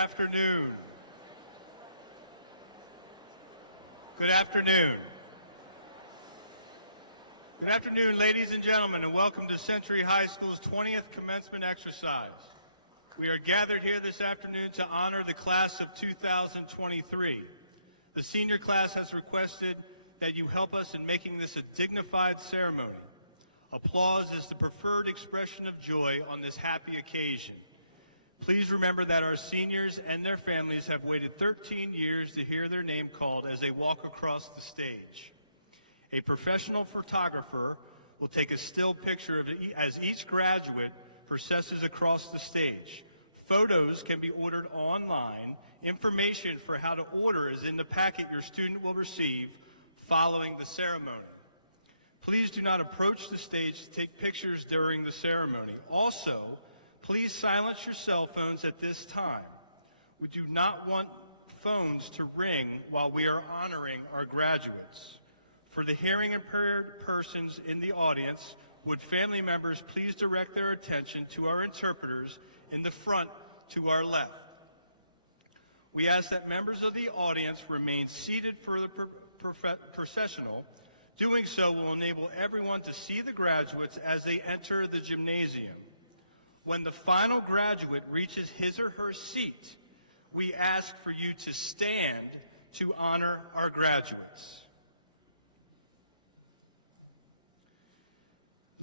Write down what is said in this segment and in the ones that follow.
afternoon. Good afternoon. Good afternoon, ladies and gentlemen, and welcome to Century High School's 20th commencement exercise. We are gathered here this afternoon to honor the class of 2023. The senior class has requested that you help us in making this a dignified ceremony. Applause is the preferred expression of joy on this happy occasion. Please remember that our seniors and their families have waited 13 years to hear their name called as they walk across the stage. A professional photographer will take a still picture of as each graduate processes across the stage. Photos can be ordered online. Information for how to order is in the packet your student will receive following the ceremony. Please do not approach the stage to take pictures during the ceremony. Also, please silence your cell phones at this time. We do not want phones to ring while we are honoring our graduates. For the hearing impaired persons in the audience, would family members please direct their attention to our interpreters in the front to our left. We ask that members of the audience remain seated for the processional. Doing so will enable everyone to see the graduates as they enter the gymnasium. When the final graduate reaches his or her seat, we ask for you to stand to honor our graduates.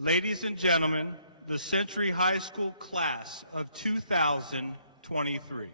Ladies and gentlemen, the Century High School class of 2023.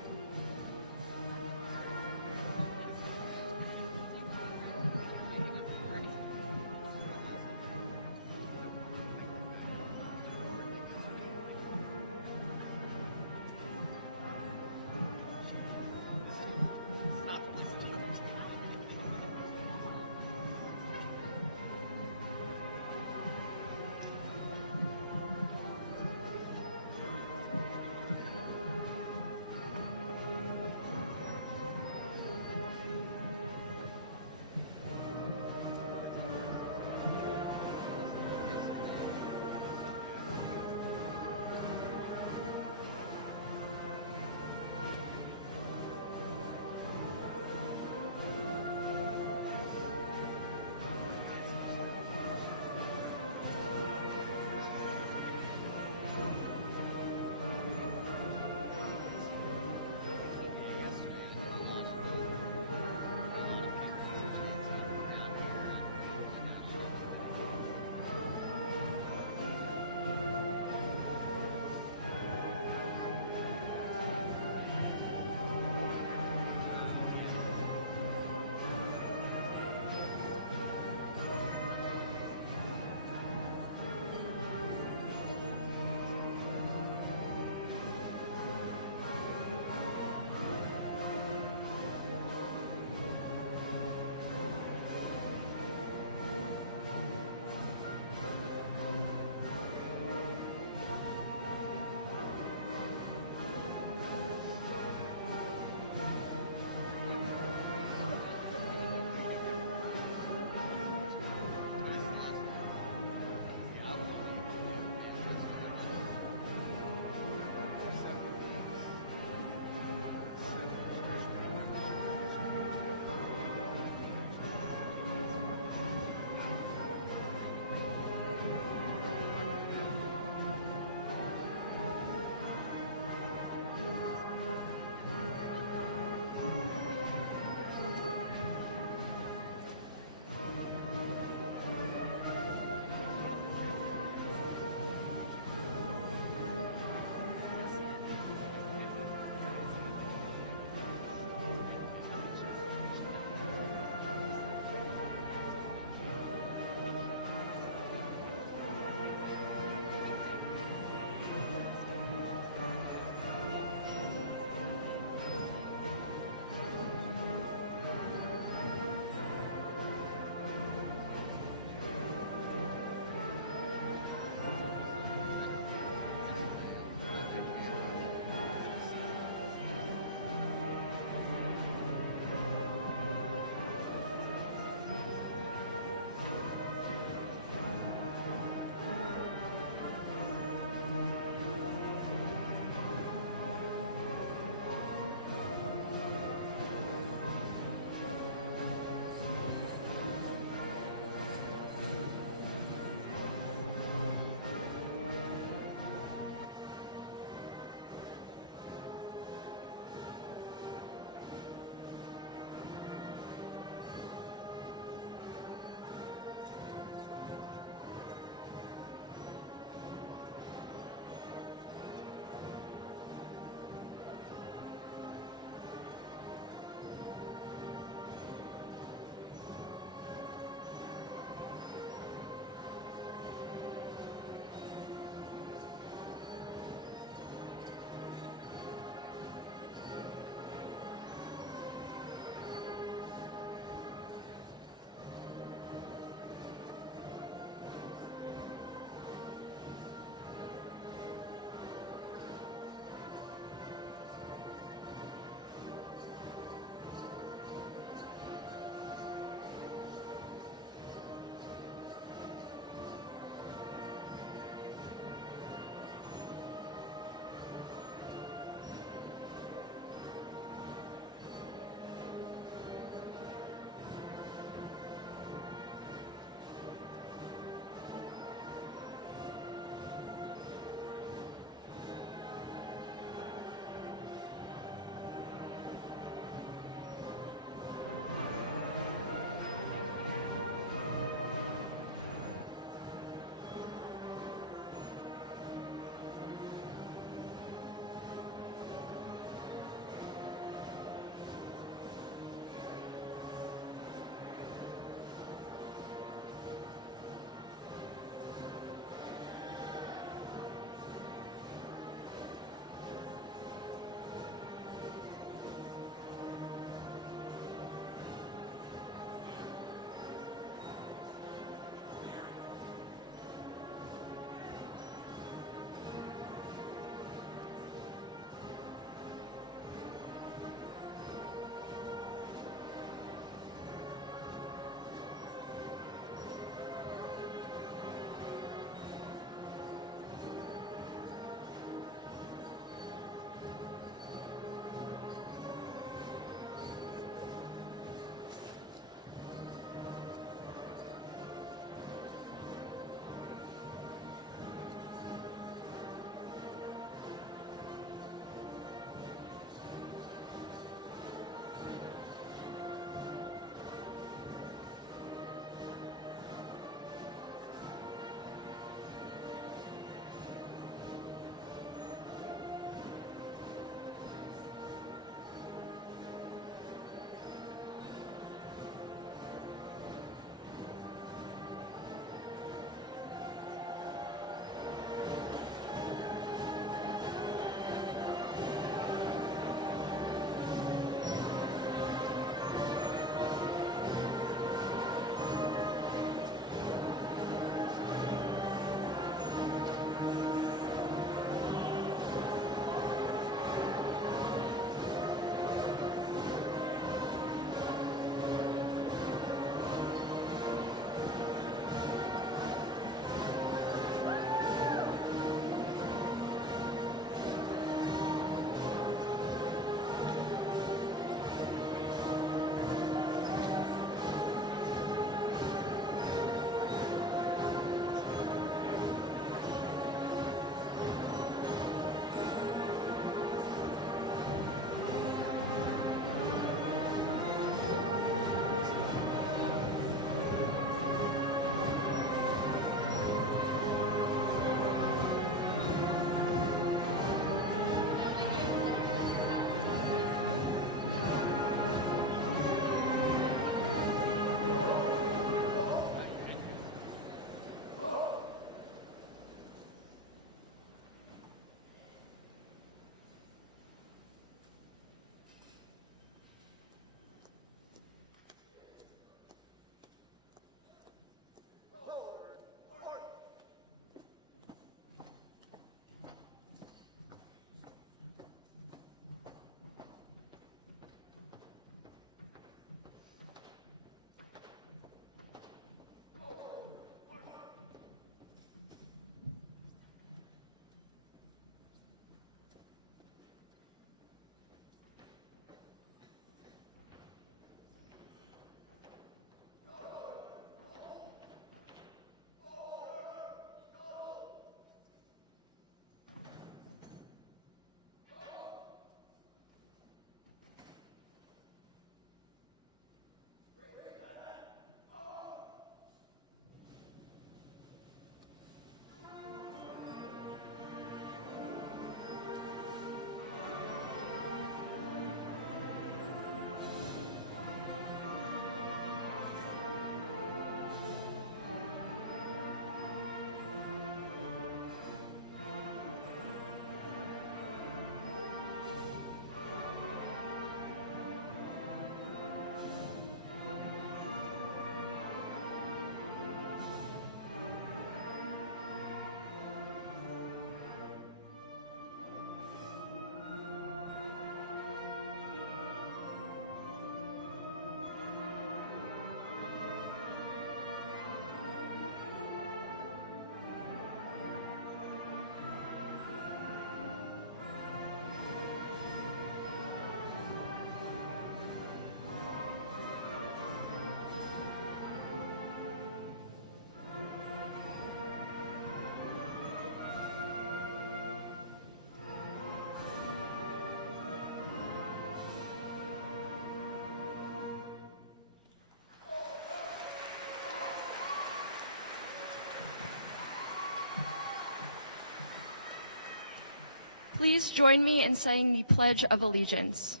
Please join me in saying the Pledge of Allegiance.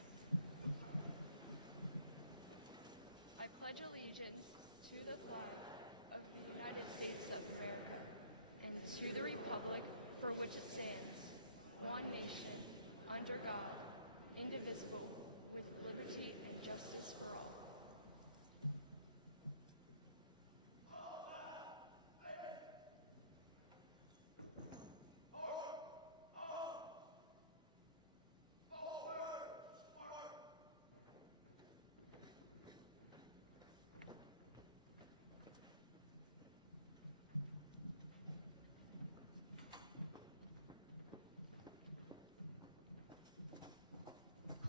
I pledge allegiance to the flag of the United States of America and to the republic for which it stands, one nation, under God, indivisible, with liberty and justice for all.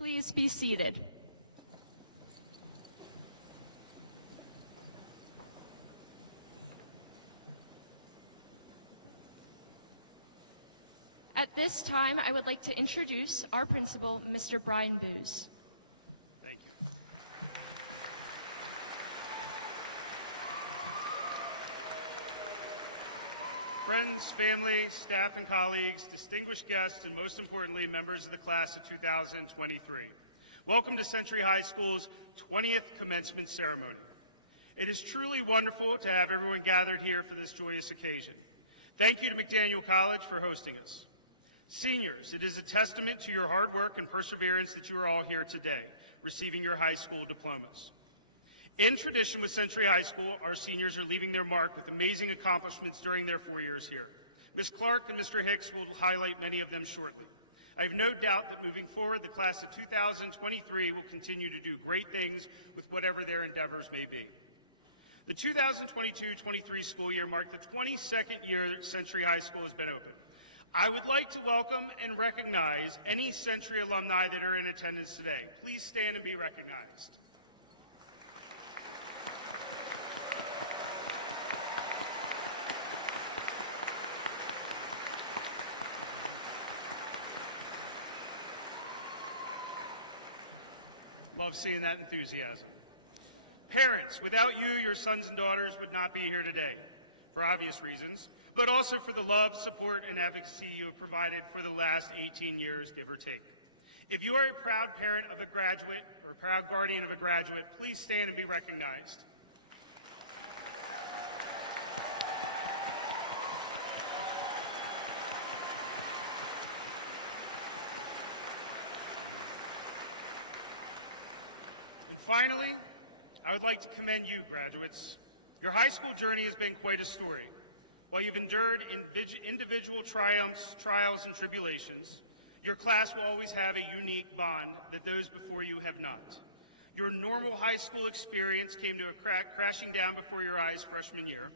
Please be seated. At this time, I would like to introduce our principal, Mr. Brian Booz. Thank you. Friends, family, staff, and colleagues, distinguished guests, and most importantly, members of the class of 2023. Welcome to Century High School's 20th commencement ceremony. It is truly wonderful to have everyone gathered here for this joyous occasion. Thank you to McDaniel College for hosting us. Seniors, it is a testament to your hard work and perseverance that you are all here today, receiving your high school diplomas. In tradition with Century High School, our seniors are leaving their mark with amazing accomplishments during their 4 years here. Ms. Clark and Mr. Hicks will highlight many of them shortly. I have no doubt that moving forward, the class of 2023 will continue to do great things with whatever their endeavors may be. The 2022-23 school year marked the 22nd year that Century High School has been open. I would like to welcome and recognize any Century alumni that are in attendance today. Please stand and be recognized. Love seeing that enthusiasm. Parents, without you, your sons and daughters would not be here today, for obvious reasons, but also for the love, support, and advocacy you have provided for the last 18 years, give or take. If you are a proud parent of a graduate or a proud guardian of a graduate, please stand and be recognized. Finally, I would like to commend you, graduates. Your high school journey has been quite a story. While you've endured individual triumphs, trials, and tribulations, your class will always have a unique bond that those before you have not. Your normal high school experience came to a crashing down before your eyes freshman year.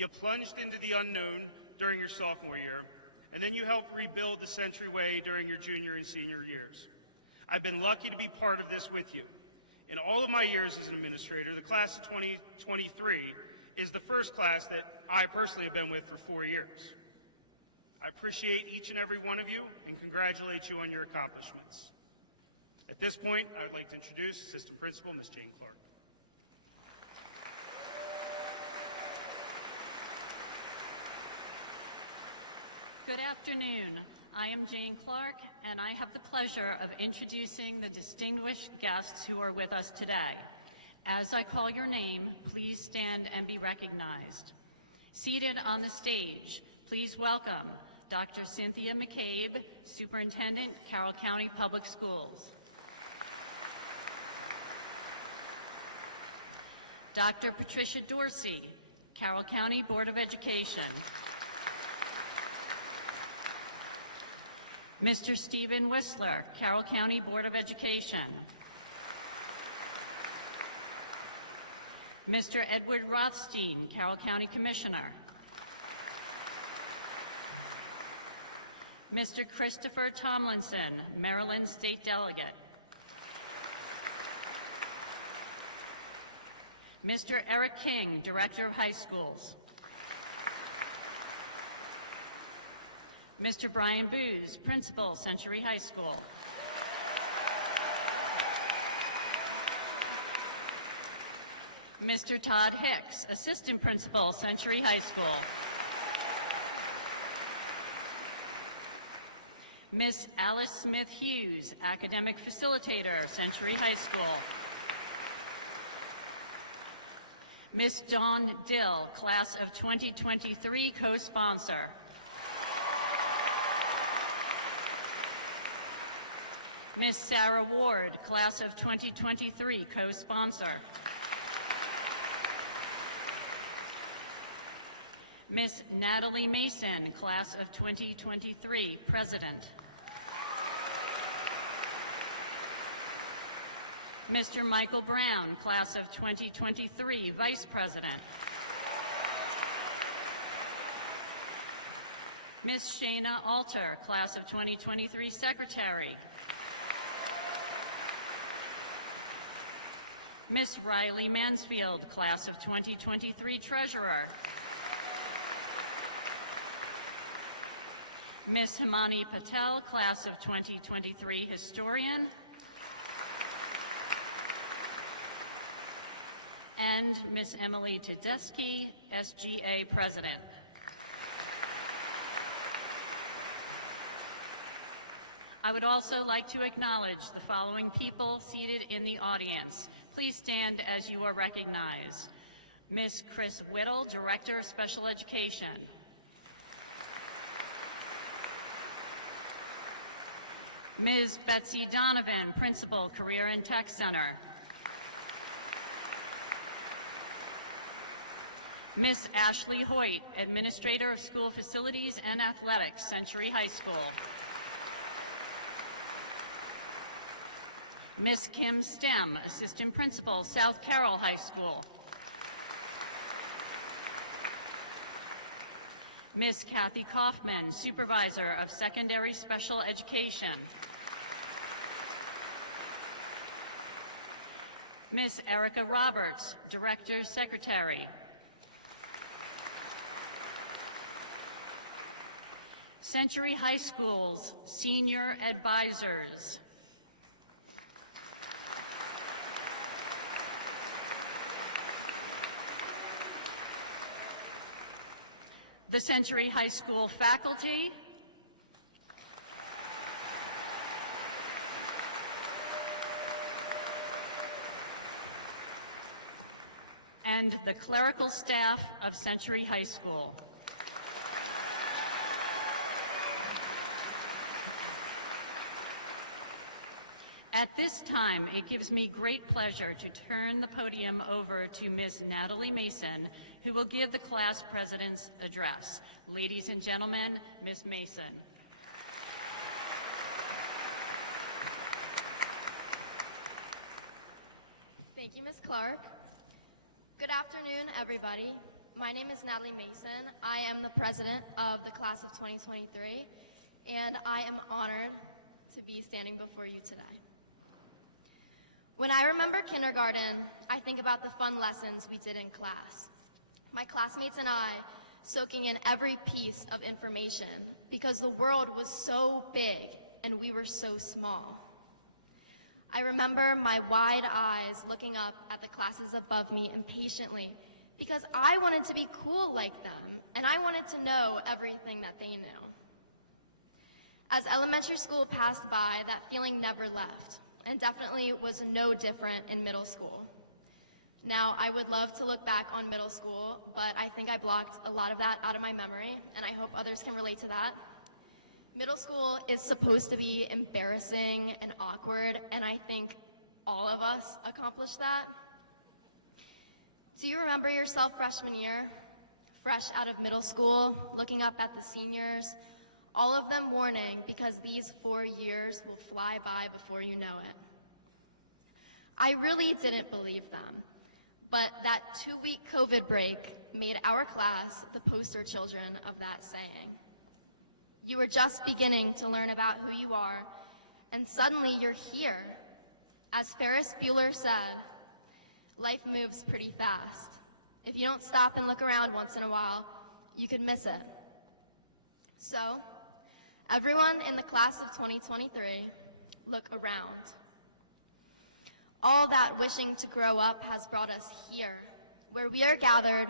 You plunged into the unknown during your sophomore year, and then you helped rebuild the Century Way during your junior and senior years. I've been lucky to be part of this with you. In all of my years as an administrator, the class of 2023 is the first class that I personally have been with for 4 years. I appreciate each and every one of you and congratulate you on your accomplishments. At this point, I would like to introduce Assistant Principal, Ms. Jane Clark. Good afternoon. I am Jane Clark, and I have the pleasure of introducing the distinguished guests who are with us today. As I call your name, please stand and be recognized. Seated on the stage, please welcome Dr. Cynthia McCabe, Superintendent, Carroll County Public Schools. Dr. Patricia Dorsey, Carroll County Board of Education. Mr. Stephen Whistler, Carroll County Board of Education. Mr. Edward Rothstein, Carroll County Commissioner. Mr. Christopher Tomlinson, Maryland State Delegate. Mr. Eric King, Director of High Schools. Mr. Brian Booz, Principal, Century High School. Mr. Todd Hicks, Assistant Principal, Century High School. Miss Alice Smith Hughes, Academic Facilitator, Century High School. Miss Dawn Dill, Class of 2023, Co-Sponsor. Miss Sarah Ward, Class of 2023, Co-Sponsor. Miss Natalie Mason, Class of 2023, President. Mr. Michael Brown, Class of 2023, Vice President. Miss Shayna Alter, Class of 2023, Secretary. Miss Riley Mansfield, Class of 2023, Treasurer. Miss Himani Patel, Class of 2023, Historian. And Miss Emily Tedeschi, SGA President. I would also like to acknowledge the following people seated in the audience. Please stand as you are recognized. Miss Chris Whittle, Director of Special Education. Ms. Betsy Donovan, Principal, Career and Tech Center. Miss Ashley Hoyt, Administrator of School Facilities and Athletics, Century High School. Miss Kim Stem, Assistant Principal, South Carroll High School. Miss Kathy Kaufman, Supervisor of Secondary Special Education. Miss Erica Roberts, Director, Secretary. Century High School's Senior Advisors. The Century High School faculty. And the clerical staff of Century High School. At this time, it gives me great pleasure to turn the podium over to Ms. Natalie Mason, who will give the class president's address. Ladies and gentlemen, Ms. Mason. Thank you, Ms. Clark. Good afternoon, everybody. My name is Natalie Mason. I am the president of the class of 2023, and I am honored to be standing before you today. When I remember kindergarten, I think about the fun lessons we did in class. My classmates and I soaking in every piece of information because the world was so big and we were so small. I remember my wide eyes looking up at the classes above me impatiently because I wanted to be cool like them and I wanted to know everything that they knew. As elementary school passed by, that feeling never left. And definitely was no different in middle school. Now, I would love to look back on middle school, but I think I blocked a lot of that out of my memory, and I hope others can relate to that. Middle school is supposed to be embarrassing and awkward, and I think all of us accomplished that. Do you remember yourself freshman year? Fresh out of middle school, looking up at the seniors, all of them warning because these 4 years will fly by before you know it. I really didn't believe them, but that 2-week COVID break made our class the poster children of that saying. You were just beginning to learn about who you are, and suddenly you're here. As Ferris Bueller said, life moves pretty fast. If you don't stop and look around once in a while, you could miss it. So, everyone in the class of 2023, look around. All that wishing to grow up has brought us here, where we are gathered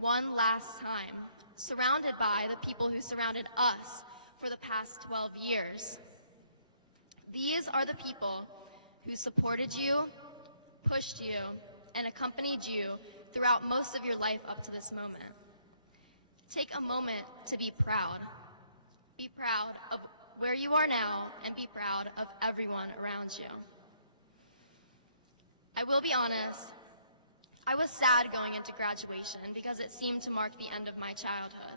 one last time, surrounded by the people who surrounded us for the past 12 years. These are the people who supported you, pushed you, and accompanied you throughout most of your life up to this moment. Take a moment to be proud. Be proud of where you are now and be proud of everyone around you. I will be honest, I was sad going into graduation because it seemed to mark the end of my childhood.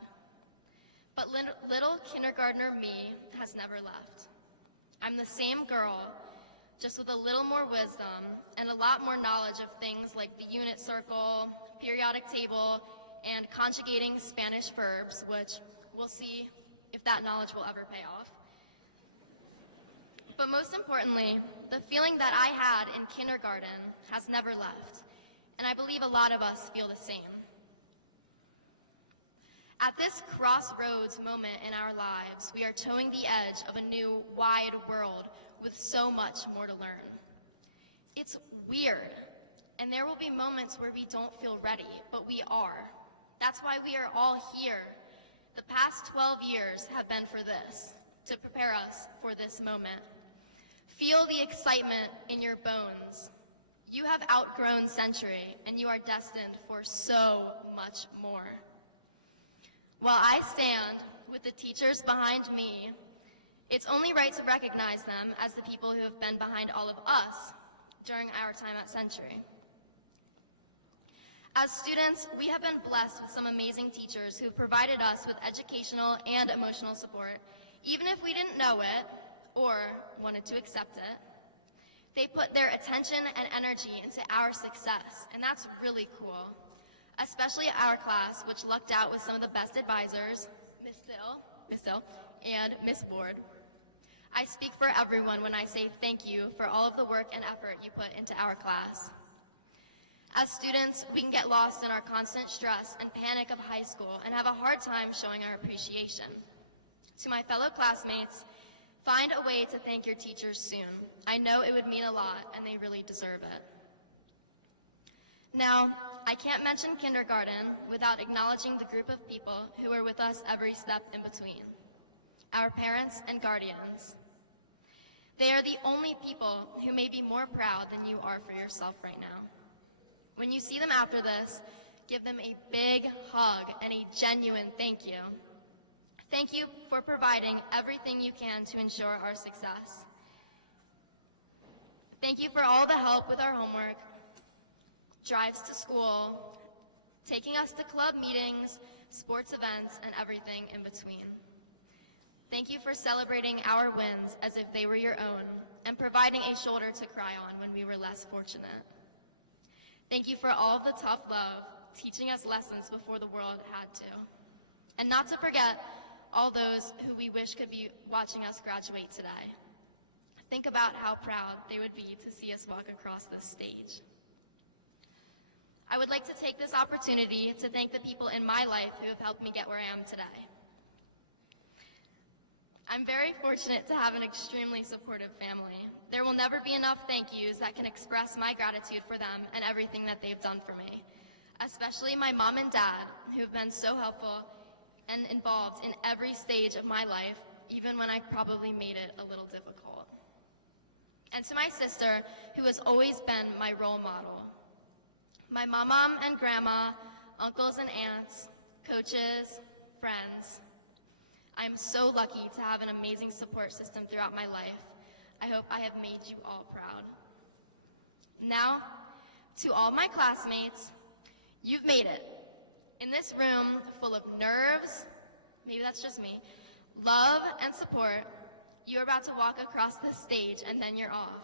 But little kindergartner me has never left. I'm the same girl, just with a little more wisdom and a lot more knowledge of things like the unit circle, periodic table, and conjugating Spanish verbs, which we'll see if that knowledge will ever pay off. But most importantly, the feeling that I had in kindergarten has never left, and I believe a lot of us feel the same. At this crossroads moment in our lives, we are towing the edge of a new, wide world with so much more to learn. It's weird, and there will be moments where we don't feel ready, but we are. That's why we are all here. The past 12 years have been for this, to prepare us for this moment. Feel the excitement in your bones. You have outgrown Century, and you are destined for so much more. While I stand with the teachers behind me, it's only right to recognize them as the people who have been behind all of us during our time at Century. As students, we have been blessed with some amazing teachers who provided us with educational and emotional support, even if we didn't know it or wanted to accept it. They put their attention and energy into our success, and that's really cool. Especially our class, which lucked out with some of the best advisors, Miss Dill, and Miss Ward. I speak for everyone when I say thank you for all of the work and effort you put into our class. As students, we can get lost in our constant stress and panic of high school and have a hard time showing our appreciation. To my fellow classmates, find a way to thank your teachers soon. I know it would mean a lot, and they really deserve it. Now, I can't mention kindergarten without acknowledging the group of people who are with us every step in between, our parents and guardians. They are the only people who may be more proud than you are for yourself right now. When you see them after this, give them a big hug and a genuine thank you. Thank you for providing everything you can to ensure our success. Thank you for all the help with our homework, drives to school, taking us to club meetings, sports events, and everything in between. Thank you for celebrating our wins as if they were your own and providing a shoulder to cry on when we were less fortunate. Thank you for all of the tough love, teaching us lessons before the world had to. And not to forget all those who we wish could be watching us graduate today. Think about how proud they would be to see us walk across this stage. I would like to take this opportunity to thank the people in my life who have helped me get where I am today. I'm very fortunate to have an extremely supportive family. There will never be enough thank yous that can express my gratitude for them and everything that they've done for me, especially my mom and dad, who have been so helpful and involved in every stage of my life, even when I probably made it a little difficult. And to my sister, who has always been my role model. My mom and grandma, uncles and aunts, coaches, friends. I am so lucky to have an amazing support system throughout my life. I hope I have made you all proud. Now, to all my classmates, you've made it. In this room full of nerves, maybe that's just me, love and support, you're about to walk across this stage and then you're off.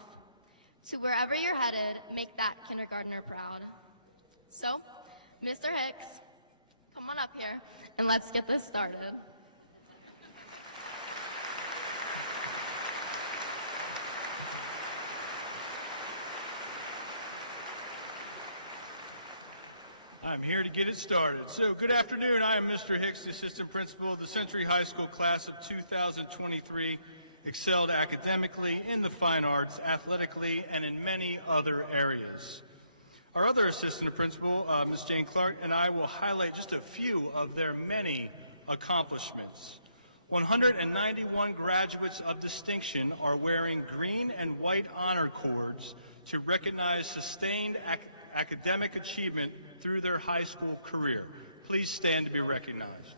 To wherever you're headed, make that kindergartner proud. So, Mr. Hicks, come on up here and let's get this started. I'm here to get it started. So, good afternoon. I am Mr. Hicks, the Assistant Principal of the Century High School class of 2023. Excelled academically, in the fine arts, athletically, and in many other areas. Our other Assistant Principal, Ms. Jane Clark, and I will highlight just a few of their many accomplishments. 191 graduates of distinction are wearing green and white honor cords to recognize sustained academic achievement through their high school career. Please stand to be recognized.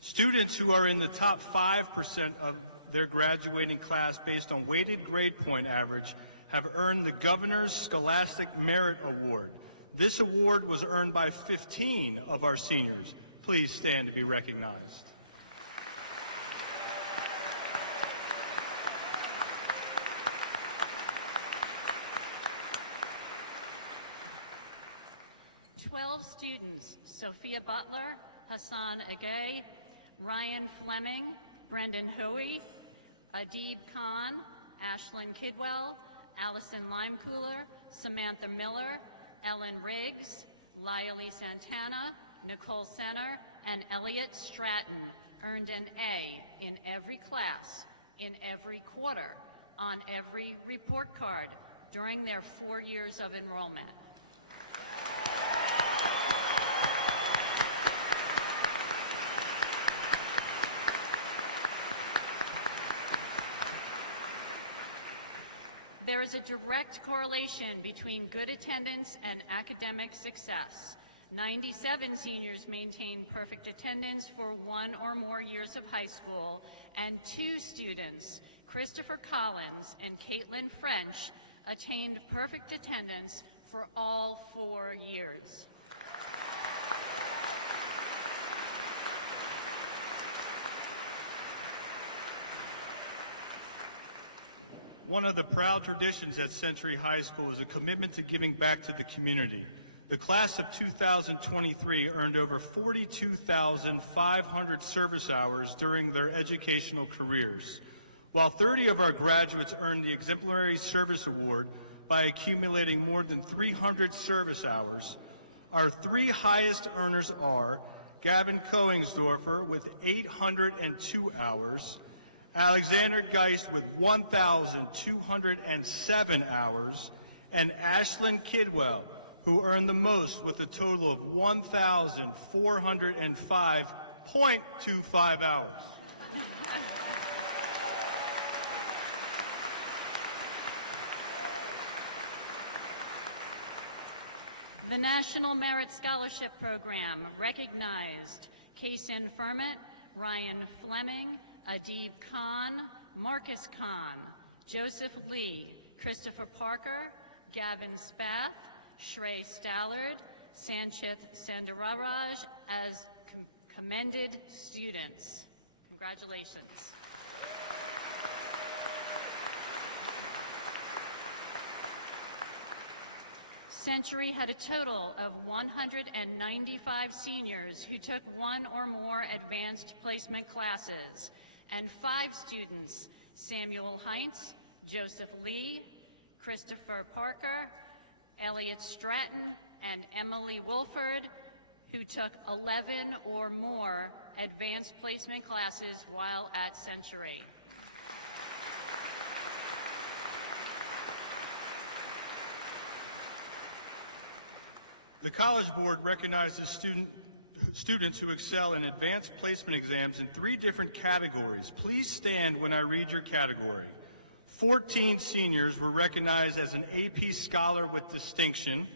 Students who are in the top 5% of their graduating class based on weighted grade point average have earned the Governor's Scholastic Merit Award. This award was earned by 15 of our seniors. Please stand to be recognized. Students: Sophia Butler, Hassan Agay, Ryan Fleming, Brendan Hoey, Adib Khan, Ashlyn Kidwell, Allison Limecooler, Samantha Miller, Ellen Riggs, Lyali Santana, Nicole Senner, and Elliot Stratton earned an A in every class, in every quarter, on every report card during their 4 years of enrollment. There is a direct correlation between good attendance and academic success. 97 seniors maintained perfect attendance for 1 or more years of high school, and 2 students, Christopher Collins and Caitlin French, attained perfect attendance for all 4 years. One of the proud traditions at Century High School is a commitment to giving back to the community. The class of 2023 earned over 42,500 service hours during their educational careers, while 30 of our graduates earned the Exemplary Service Award by accumulating more than 300 service hours. Our 3 highest earners are Gavin Koengsdorfer with 802 hours, Alexander Geist with 1,207 hours, and Ashlyn Kidwell, who earned the most with a total of 1,405.25 hours. The National Merit Scholarship Program recognized Kaysen Ferment, Ryan Fleming, Adib Khan, Marcus Khan, Joseph Lee, Christopher Parker, Gavin Spath, Shrey Stallard, Sanchit Sandararaj as commended students. Congratulations. Century had a total of 195 seniors who took 1 or more advanced placement classes, and 5 students, Samuel Heinz, Joseph Lee, Christopher Parker, Elliot Stratton, and Emily Wolford, who took 11 or more advanced placement classes while at Century. The College Board recognizes students who excel in advanced placement exams in 3 different categories. Please stand when I read your category. 14 seniors were recognized as an AP Scholar with Distinction.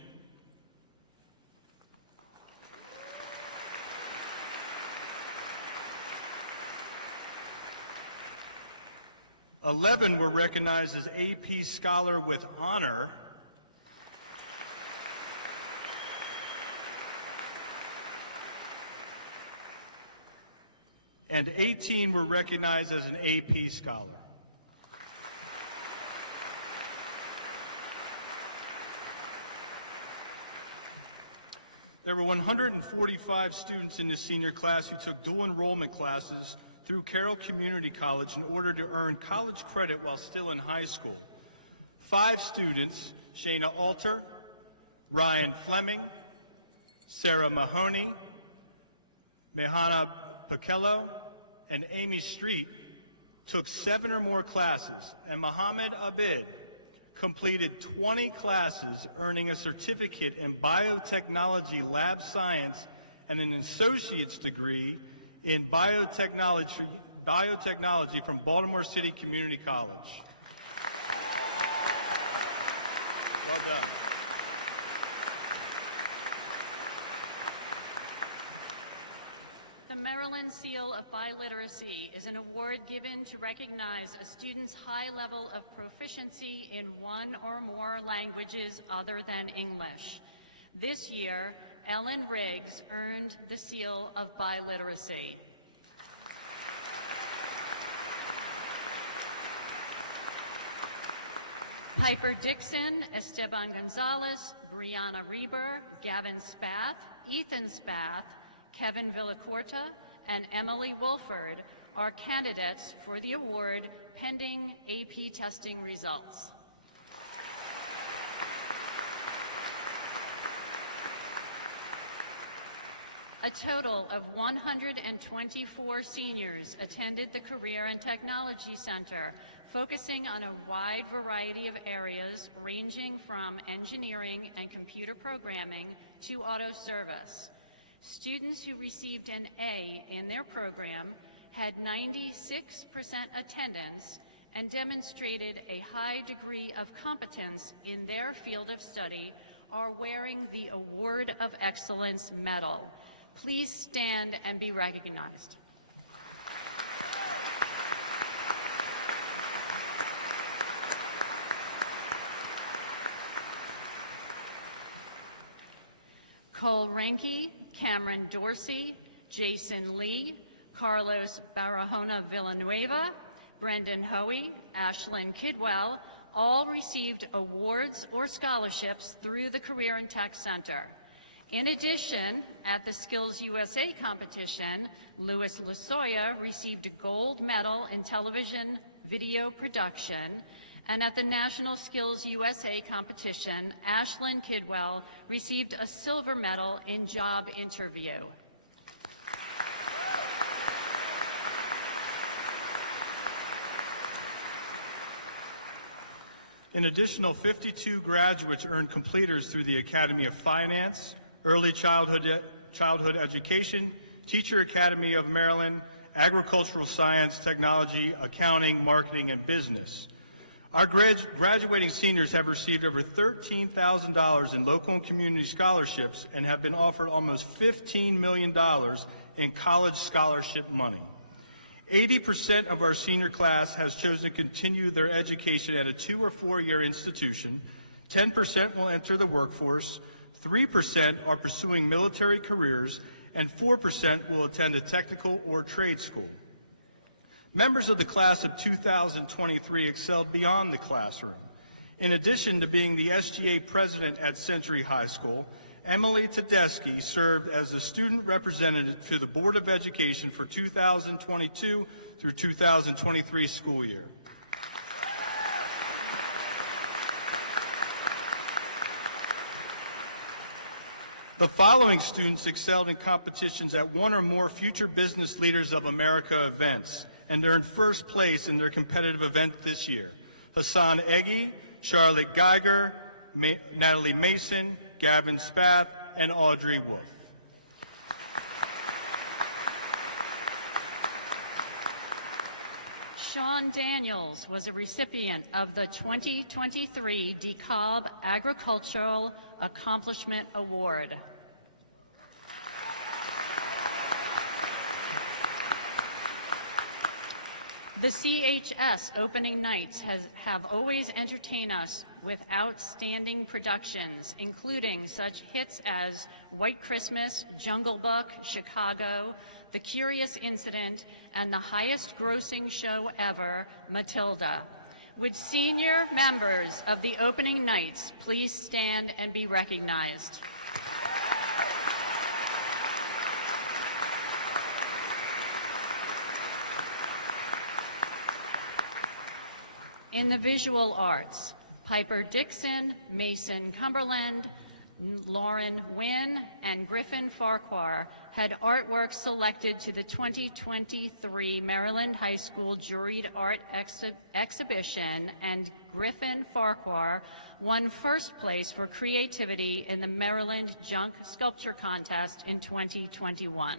$11 were recognized as AP Scholar with Honor. And 18 were recognized as an AP Scholar. There were 145 students in the senior class who took dual enrollment classes through Carroll Community College in order to earn college credit while still in high school. 5 students, Shayna Alter, Ryan Fleming, Sarah Mahoney, Mehana Pakello, and Amy Street, took 7 or more classes, and Mohammed Abid completed 20 classes, earning a certificate in biotechnology lab science and an associate's degree in biotechnology from Baltimore City Community College. Well done. The Maryland Seal of Biliteracy is an award given to recognize a student's high level of proficiency in one or more languages other than English. This year, Ellen Riggs earned the Seal of Biliteracy. Piper Dixon, Esteban Gonzalez, Brianna Reber, Gavin Spath, Ethan Spath, Kevin Villacorta, and Emily Wolford are candidates for the award pending AP testing results. A total of 124 seniors attended the Career and Technology Center, focusing on a wide variety of areas ranging from engineering and computer programming to auto service. Students who received an A in their program had 96% attendance and demonstrated a high degree of competence in their field of study are wearing the Award of Excellence Medal. Please stand and be recognized. Cole Renke, Cameron Dorsey, Jason Lee, Carlos Barahona Villanueva, Brendan Hoey, Ashlyn Kidwell, all received awards or scholarships through the Career and Tech Center. In addition, at the Skills USA competition, Louis Lasoya received a gold medal in television video production, and at the National Skills USA competition, Ashlyn Kidwell received a silver medal in job interview. An additional 52 graduates earned completers through the Academy of Finance, Early Childhood Education, Teacher Academy of Maryland, Agricultural Science, Technology, Accounting, Marketing, and Business. Our graduating seniors have received over $13,000 in local and community scholarships and have been offered almost $15 million in college scholarship money. 80% of our senior class has chosen to continue their education at a 2- or 4-year institution, 10% will enter the workforce, 3% are pursuing military careers, and 4% will attend a technical or trade school. Members of the class of 2023 excelled beyond the classroom. In addition to being the SGA president at Century High School, Emily Tedeschi served as the student representative to the Board of Education for 2022 through 2023 school year. The following students excelled in competitions at one or more Future Business Leaders of America events and earned first place in their competitive event this year. Hassan Eggy, Charlotte Geiger, Natalie Mason, Gavin Spath, and Audrey Wolf. Sean Daniels was a recipient of the 2023 DeKalb Agricultural Accomplishment Award. The CHS opening nights have always entertained us with outstanding productions, including such hits as White Christmas, Jungle Book, Chicago, The Curious Incident, and the highest grossing show ever, Matilda. Would senior members of the opening nights please stand and be recognized? In the visual arts, Piper Dixon, Mason Cumberland, Lauren Wynn, and Griffin Farquhar had artwork selected to the 2023 Maryland High School Juried Art Exhibition, and Griffin Farquhar won first place for creativity in the Maryland Junk Sculpture Contest in 2021.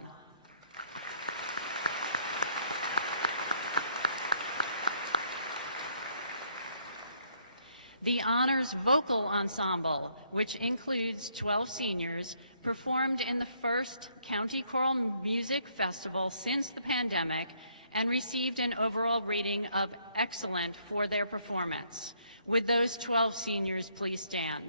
The Honors Vocal Ensemble, which includes 12 seniors, performed in the first County Choral Music Festival since the pandemic and received an overall rating of excellent for their performance. Would those 12 seniors please stand?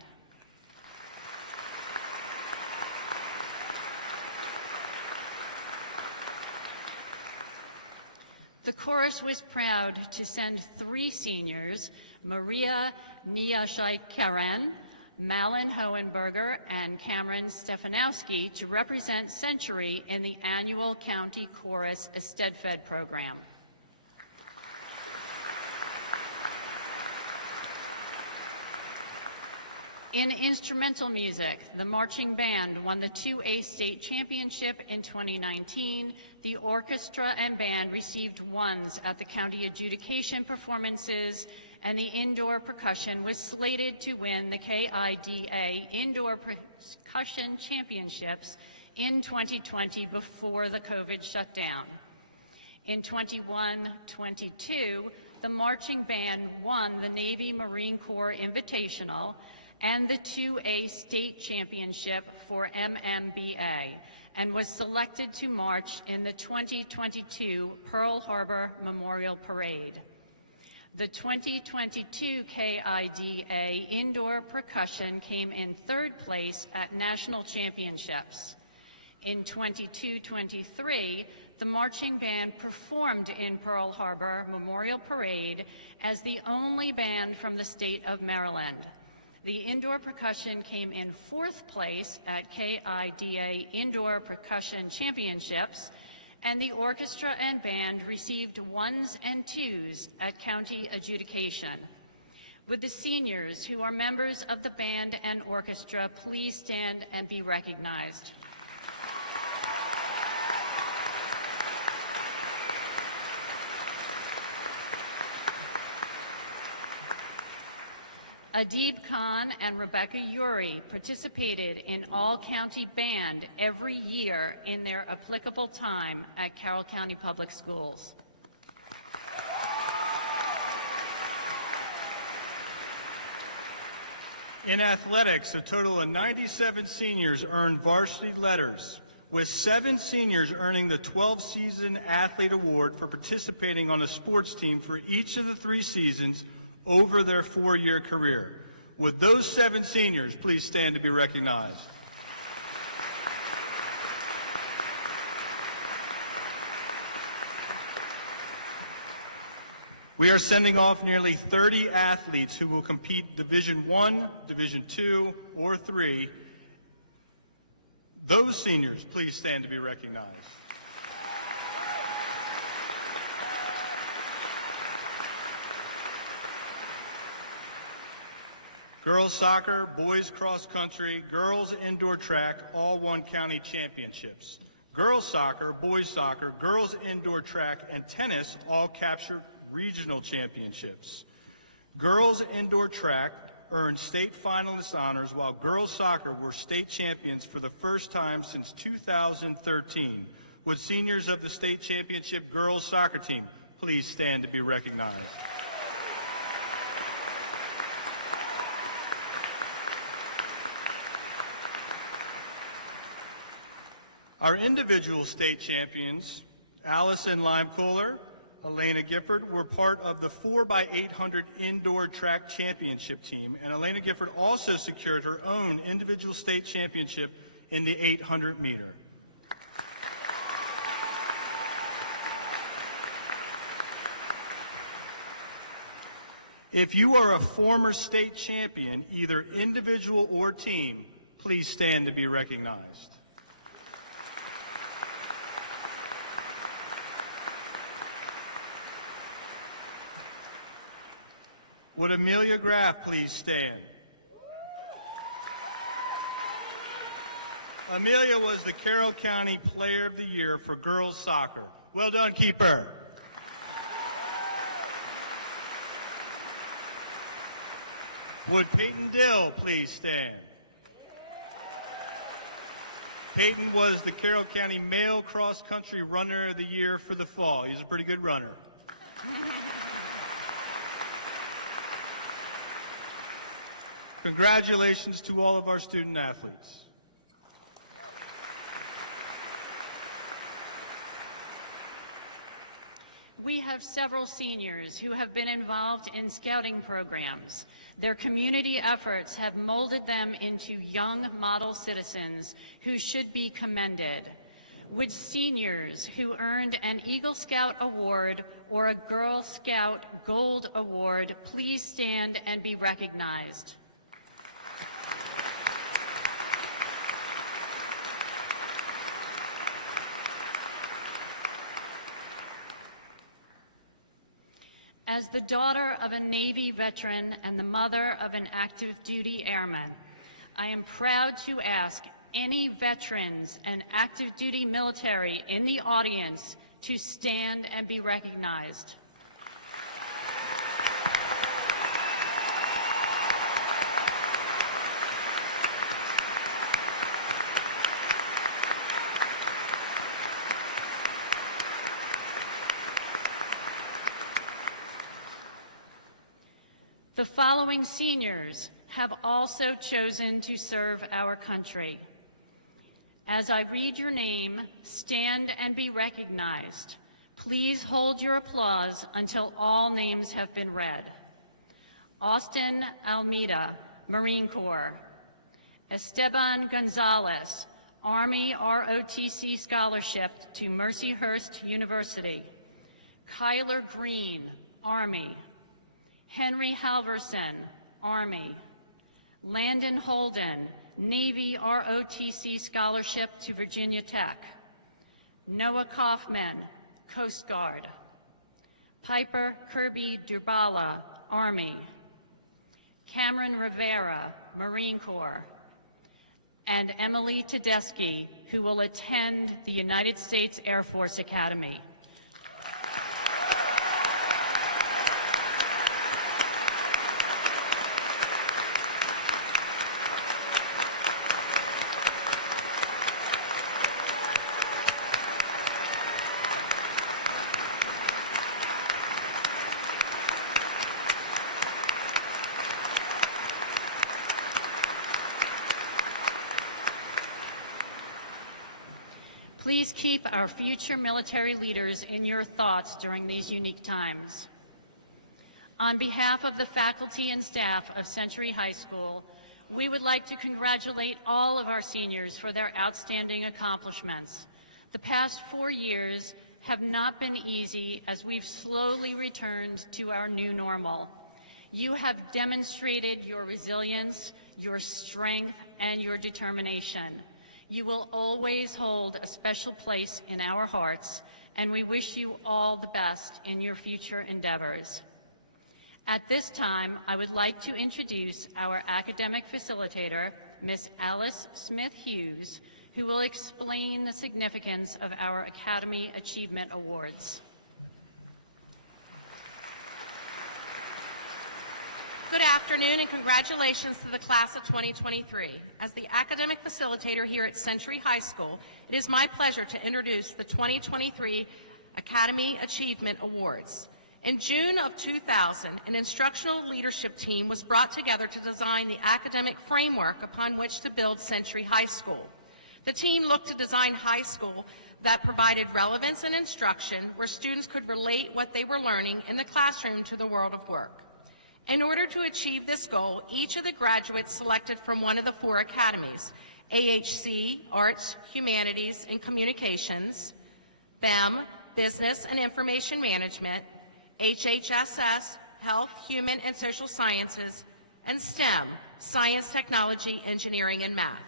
The chorus was proud to send 3 seniors, Maria Niashai-Karen, Malin Hohenberger, and Cameron Stefanowski, to represent Century in the annual County Chorus Estedfed program. In instrumental music, the marching band won the 2A state championship in 2019. The orchestra and band received ones at the county adjudication performances, and the indoor percussion was slated to win the KIDA Indoor Percussion Championships in 2020 before the COVID shutdown. In 21-22, the marching band won the Navy Marine Corps Invitational and the 2A state championship for MMBA, and was selected to march in the 2022 Pearl Harbor Memorial Parade. The 2022 KIDA Indoor Percussion came in 3rd place at National Championships. In 22-23, the marching band performed in Pearl Harbor Memorial Parade as the only band from the state of Maryland. The indoor percussion came in 4th place at KIDA Indoor Percussion Championships, and the orchestra and band received 1s and 2s at county adjudication. Would the seniors who are members of the band and orchestra please stand and be recognized? Adib Khan and Rebecca Uri participated in all-county band every year in their applicable time at Carroll County Public Schools. In athletics, a total of 97 seniors earned varsity letters, with 7 seniors earning the 12th Season Athlete Award for participating on a sports team for each of the 3 seasons over their 4-year career. Would those 7 seniors please stand to be recognized? We are sending off nearly 30 athletes who will compete Division I, Division II, or III. Those seniors, please stand to be recognized. Girls soccer, boys cross country, girls indoor track all won county championships. Girls soccer, boys soccer, girls indoor track, and tennis all captured regional championships. Girls indoor track earned state finalist honors, while girls soccer were state champions for the first time since 2013. Would seniors of the state championship girls soccer team please stand to be recognized? Our individual state champions, Allison Lime-Kohler, Elena Gifford, were part of the 4x800 indoor track championship team, and Elena Gifford also secured her own individual state championship in the 800 meter. If you are a former state champion, either individual or team, please stand to be recognized. Would Amelia Graff please stand? Amelia was the Carroll County Player of the Year for girls soccer. Well done, keeper. Would Peyton Dill please stand? Peyton was the Carroll County Male Cross Country Runner of the Year for the fall. He's a pretty good runner. Congratulations to all of our student athletes. We have several seniors who have been involved in scouting programs. Their community efforts have molded them into young model citizens who should be commended. Would seniors who earned an Eagle Scout Award or a Girl Scout Gold Award please stand and be recognized? As the daughter of a Navy veteran and the mother of an active duty airman, I am proud to ask any veterans and active duty military in the audience to stand and be recognized. The following seniors have also chosen to serve our country. As I read your name, stand and be recognized. Please hold your applause until all names have been read. Austin Almeida, Marine Corps. Esteban Gonzalez, Army ROTC Scholarship to Mercyhurst University. Kyler Green, Army. Henry Halverson, Army. Landon Holden, Navy ROTC Scholarship to Virginia Tech. Noah Kaufman, Coast Guard. Piper Kirby Durbala, Army. Cameron Rivera, Marine Corps. And Emily Tedeschi, who will attend the United States Air Force Academy. Please keep our future military leaders in your thoughts during these unique times. On behalf of the faculty and staff of Century High School, we would like to congratulate all of our seniors for their outstanding accomplishments. The past 4 years have not been easy as we've slowly returned to our new normal. You have demonstrated your resilience, your strength, and your determination. You will always hold a special place in our hearts, and we wish you all the best in your future endeavors. At this time, I would like to introduce our academic facilitator, Ms. Alice Smith-Hughes, who will explain the significance of our Academy Achievement Awards. Good afternoon and congratulations to the class of 2023. As the academic facilitator here at Century High School, it is my pleasure to introduce the 2023 Academy Achievement Awards. In June of 2000, an instructional leadership team was brought together to design the academic framework upon which to build Century High School. The team looked to design high school that provided relevance and instruction where students could relate what they were learning in the classroom to the world of work. In order to achieve this goal, each of the graduates selected from one of the 4 academies, AHC, Arts, Humanities, and Communications, BEM, Business and Information Management, HHSS, Health, Human and Social Sciences, and STEM, Science, Technology, Engineering, and Math.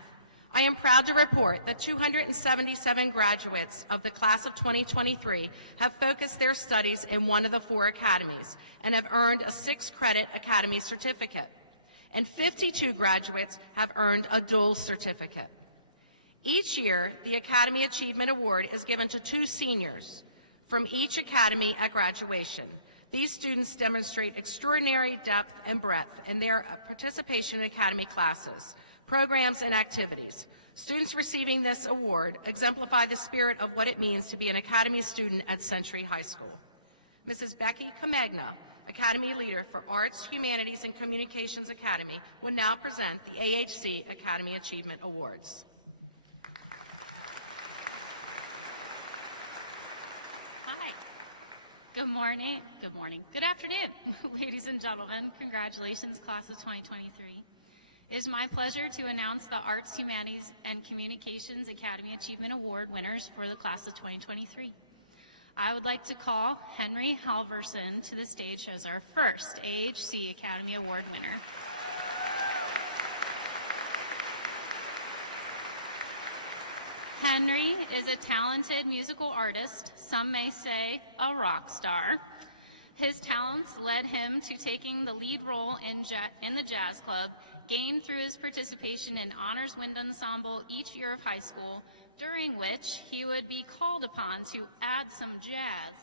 I am proud to report that 277 graduates of the class of 2023 have focused their studies in one of the 4 academies and have earned a 6-credit academy certificate, and 52 graduates have earned a dual certificate. Each year, the Academy Achievement Award is given to 2 seniors from each academy at graduation. These students demonstrate extraordinary depth and breadth in their participation in academy classes, programs, and activities. Students receiving this award exemplify the spirit of what it means to be an Academy student at Century High School. Mrs. Becky Comegna, Academy Leader for Arts, Humanities, and Communications Academy, will now present the AHC Academy Achievement Awards. Hi. Good morning. Good afternoon, ladies and gentlemen. Congratulations, class of 2023. It is my pleasure to announce the Arts, Humanities, and Communications Academy Achievement Award winners for the class of 2023. I would like to call Henry Halverson to the stage as our first AHC Academy Award winner. Henry is a talented musical artist, some may say a rock star. His talents led him to taking the lead role in the jazz club, gained through his participation in Honors Wind Ensemble each year of high school, during which he would be called upon to add some jazz,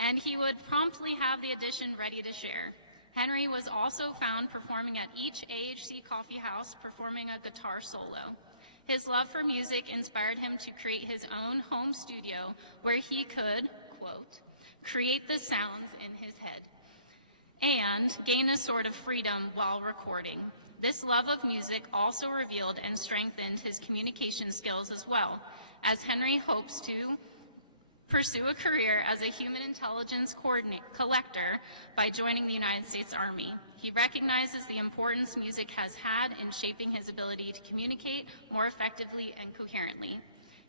and he would promptly have the addition ready to share. Henry was also found performing at each AHC coffee house, performing a guitar solo. His love for music inspired him to create his own home studio where he could, quote, create the sounds in his head and gain a sort of freedom while recording. This love of music also revealed and strengthened his communication skills as well, as Henry hopes to pursue a career as a human intelligence collector by joining the United States Army. He recognizes the importance music has had in shaping his ability to communicate more effectively and coherently.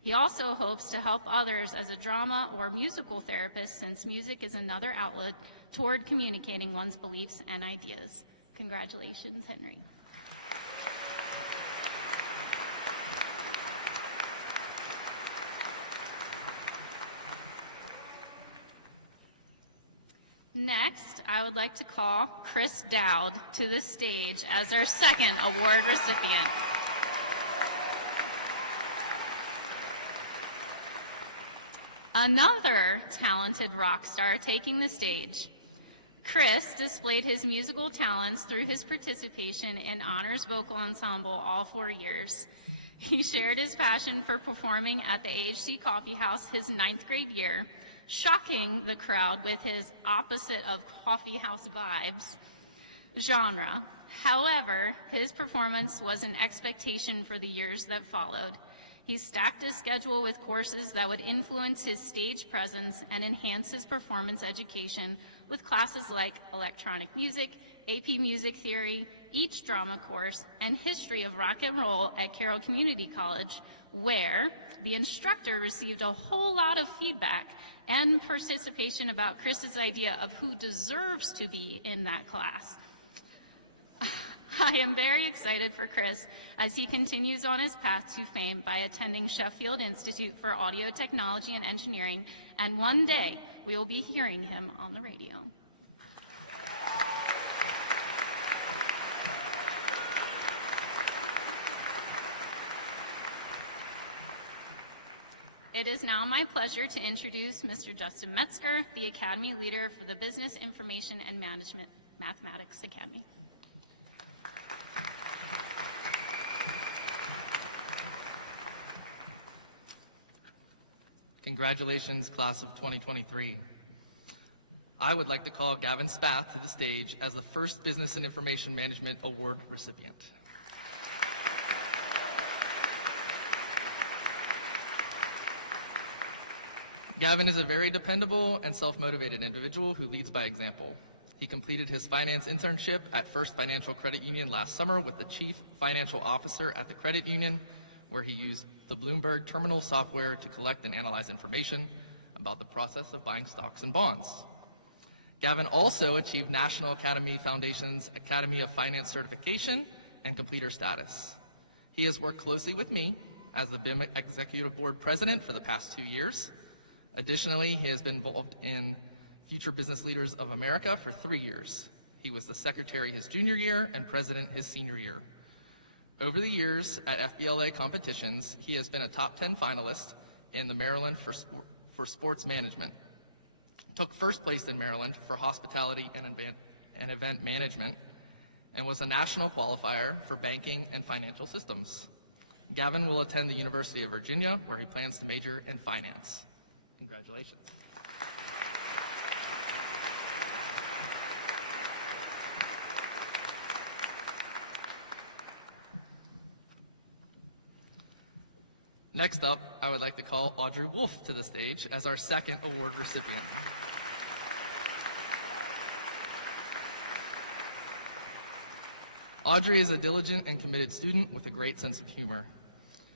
He also hopes to help others as a drama or musical therapist, since music is another outlet toward communicating one's beliefs and ideas. Congratulations, Henry. Next, I would like to call Chris Dowd to the stage as our second award recipient. Another talented rock star taking the stage. Chris displayed his musical talents through his participation in Honors Vocal Ensemble all 4 years. He shared his passion for performing at the AHC Coffee House his 9th grade year, shocking the crowd with his opposite of coffee house vibes genre. However, his performance was an expectation for the years that followed. He stacked his schedule with courses that would influence his stage presence and enhance his performance education with classes like electronic music, AP Music Theory, each drama course, and history of rock and roll at Carroll Community College, where the instructor received a whole lot of feedback and participation about Chris's idea of who deserves to be in that class. I am very excited for Chris as he continues on his path to fame by attending Sheffield Institute for Audio Technology and Engineering, and one day we will be hearing him on the radio. It is now my pleasure to introduce Mr. Justin Metzger, the Academy Leader for the Business Information and Management Mathematics Academy. Congratulations, class of 2023. I would like to call Gavin Spath to the stage as the first Business and Information Management Award recipient. Gavin is a very dependable and self-motivated individual who leads by example. He completed his finance internship at First Financial Credit Union last summer with the Chief Financial Officer at the credit union, where he used the Bloomberg terminal software to collect and analyze information about the process of buying stocks and bonds. Gavin also achieved National Academy Foundation's Academy of Finance certification and completer status. He has worked closely with me as the BIM Executive Board President for the past 2 years. Additionally, he has been involved in Future Business Leaders of America for 3 years. He was the secretary his junior year and president his senior year. Over the years at FBLA competitions, he has been a top 10 finalist in the Maryland for Sports Management, took first place in Maryland for Hospitality and Event Management, and was a national qualifier for Banking and Financial Systems. Gavin will attend the University of Virginia, where he plans to major in finance. Congratulations. Next up, I would like to call Audrey Wolf to the stage as our second award recipient. Audrey is a diligent and committed student with a great sense of humor.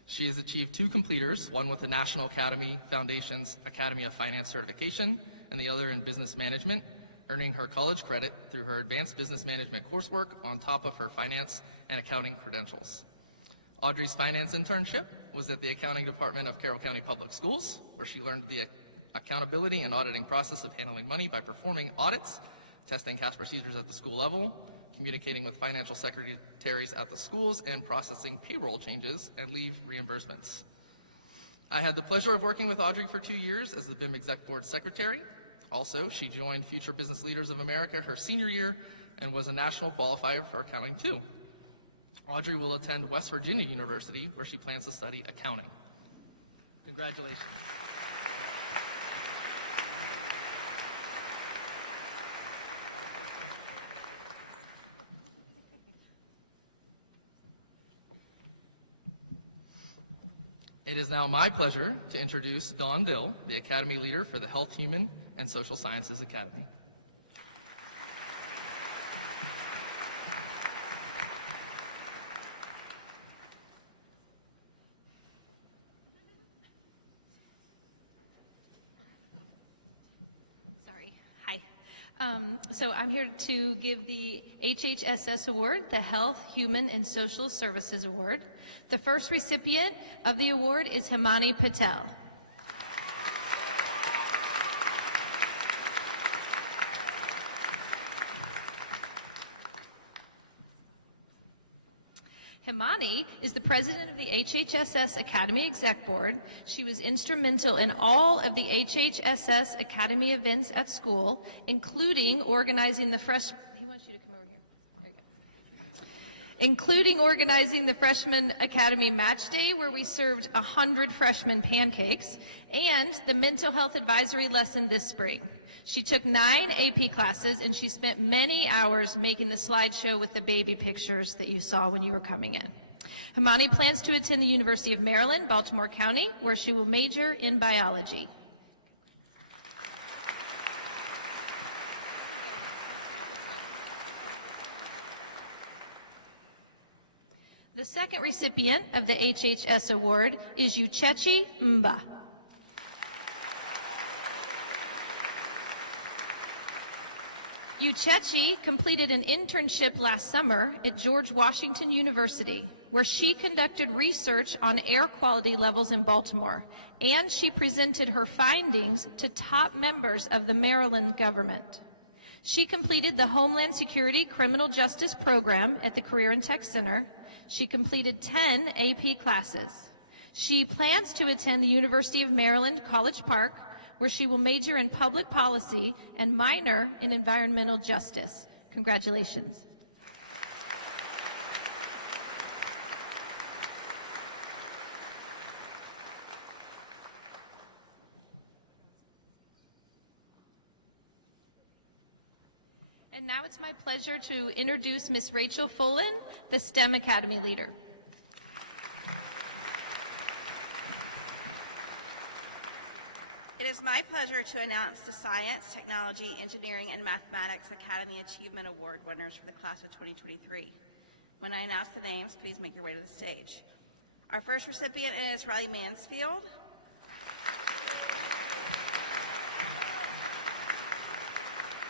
She has achieved 2 completers, one with the National Academy Foundation's Academy of Finance certification and the other in business management, earning her college credit through her advanced business management coursework on top of her finance and accounting credentials. Audrey's finance internship was at the accounting department of Carroll County Public Schools, where she learned the accountability and auditing process of handling money by performing audits, testing cash procedures at the school level, communicating with financial secretaries at the schools, and processing payroll changes and leave reimbursements. I had the pleasure of working with Audrey for 2 years as the BIM Exec Board Secretary. Also, she joined Future Business Leaders of America her senior year and was a national qualifier for accounting too. Audrey will attend West Virginia University, where she plans to study accounting. Congratulations. It is now my pleasure to introduce Dawn Dill, the Academy Leader for the Health, Human, and Social Sciences Academy. So I'm here to give the HHSS Award, the Health, Human, and Social Services Award. The first recipient of the award is Himani Patel. Himani is the president of the HHSS Academy Exec Board. She was instrumental in all of the HHSS Academy events at school, including organizing the Freshman Academy Match Day, where we served 100 freshman pancakes, and the Mental Health Advisory lesson this spring. She took 9 AP classes, and she spent many hours making the slideshow with the baby pictures that you saw when you were coming in. Himani plans to attend the University of Maryland, Baltimore County, where she will major in biology. The second recipient of the HHS Award is Uchechi Mba. Uchechi completed an internship last summer at George Washington University, where she conducted research on air quality levels in Baltimore, and she presented her findings to top members of the Maryland government. She completed the Homeland Security Criminal Justice Program at the Career and Tech Center. She completed 10 AP classes. She plans to attend the University of Maryland, College Park, where she will major in public policy and minor in environmental justice. Congratulations. And now it's my pleasure to introduce Ms. Rachel Fullen, the STEM Academy Leader. It is my pleasure to announce the Science, Technology, Engineering, and Mathematics Academy Achievement Award winners for the class of 2023. When I announce the names, please make your way to the stage. Our first recipient is Riley Mansfield.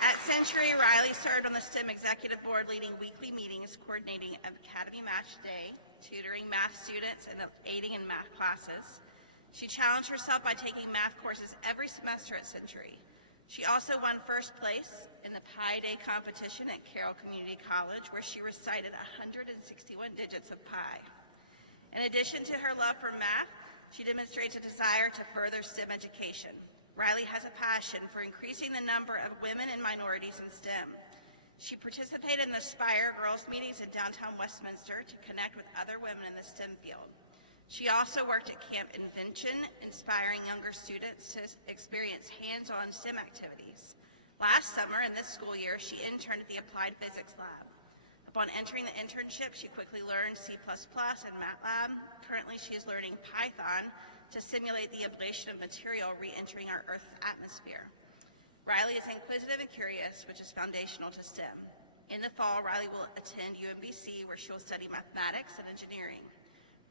At Century, Riley served on the STEM Executive Board, leading weekly meetings, coordinating Academy Match Day, tutoring math students, and aiding in math classes. She challenged herself by taking math courses every semester at Century. She also won first place in the Pi Day competition at Carroll Community College, where she recited 161 digits of pi. In addition to her love for math, she demonstrates a desire to further STEM education. Riley has a passion for increasing the number of women and minorities in STEM. She participated in the Aspire Girls meetings in downtown Westminster to connect with other women in the STEM field. She also worked at Camp Invention, inspiring younger students to experience hands-on STEM activities. Last summer, in this school year, she interned at the Applied Physics Lab. Upon entering the internship, she quickly learned C++ and MATLAB. Currently, she is learning Python to simulate the ablation of material re-entering our Earth's atmosphere. Riley is inquisitive and curious, which is foundational to STEM. In the fall, Riley will attend UMBC, where she will study mathematics and engineering.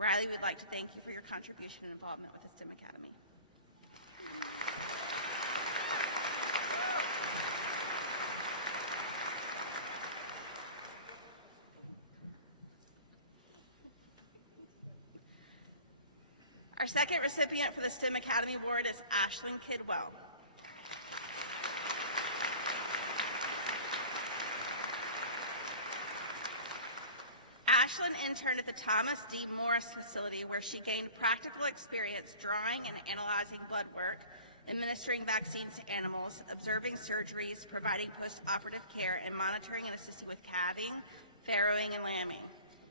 Riley, we'd like to thank you for your contribution and involvement with the STEM Academy. Our second recipient for the STEM Academy Award is Ashlyn Kidwell. Ashlyn interned at the Thomas D. Morris facility, where she gained practical experience drawing and analyzing blood work, administering vaccines to animals, observing surgeries, providing post-operative care, and monitoring and assisting with calving, farrowing, and lambing.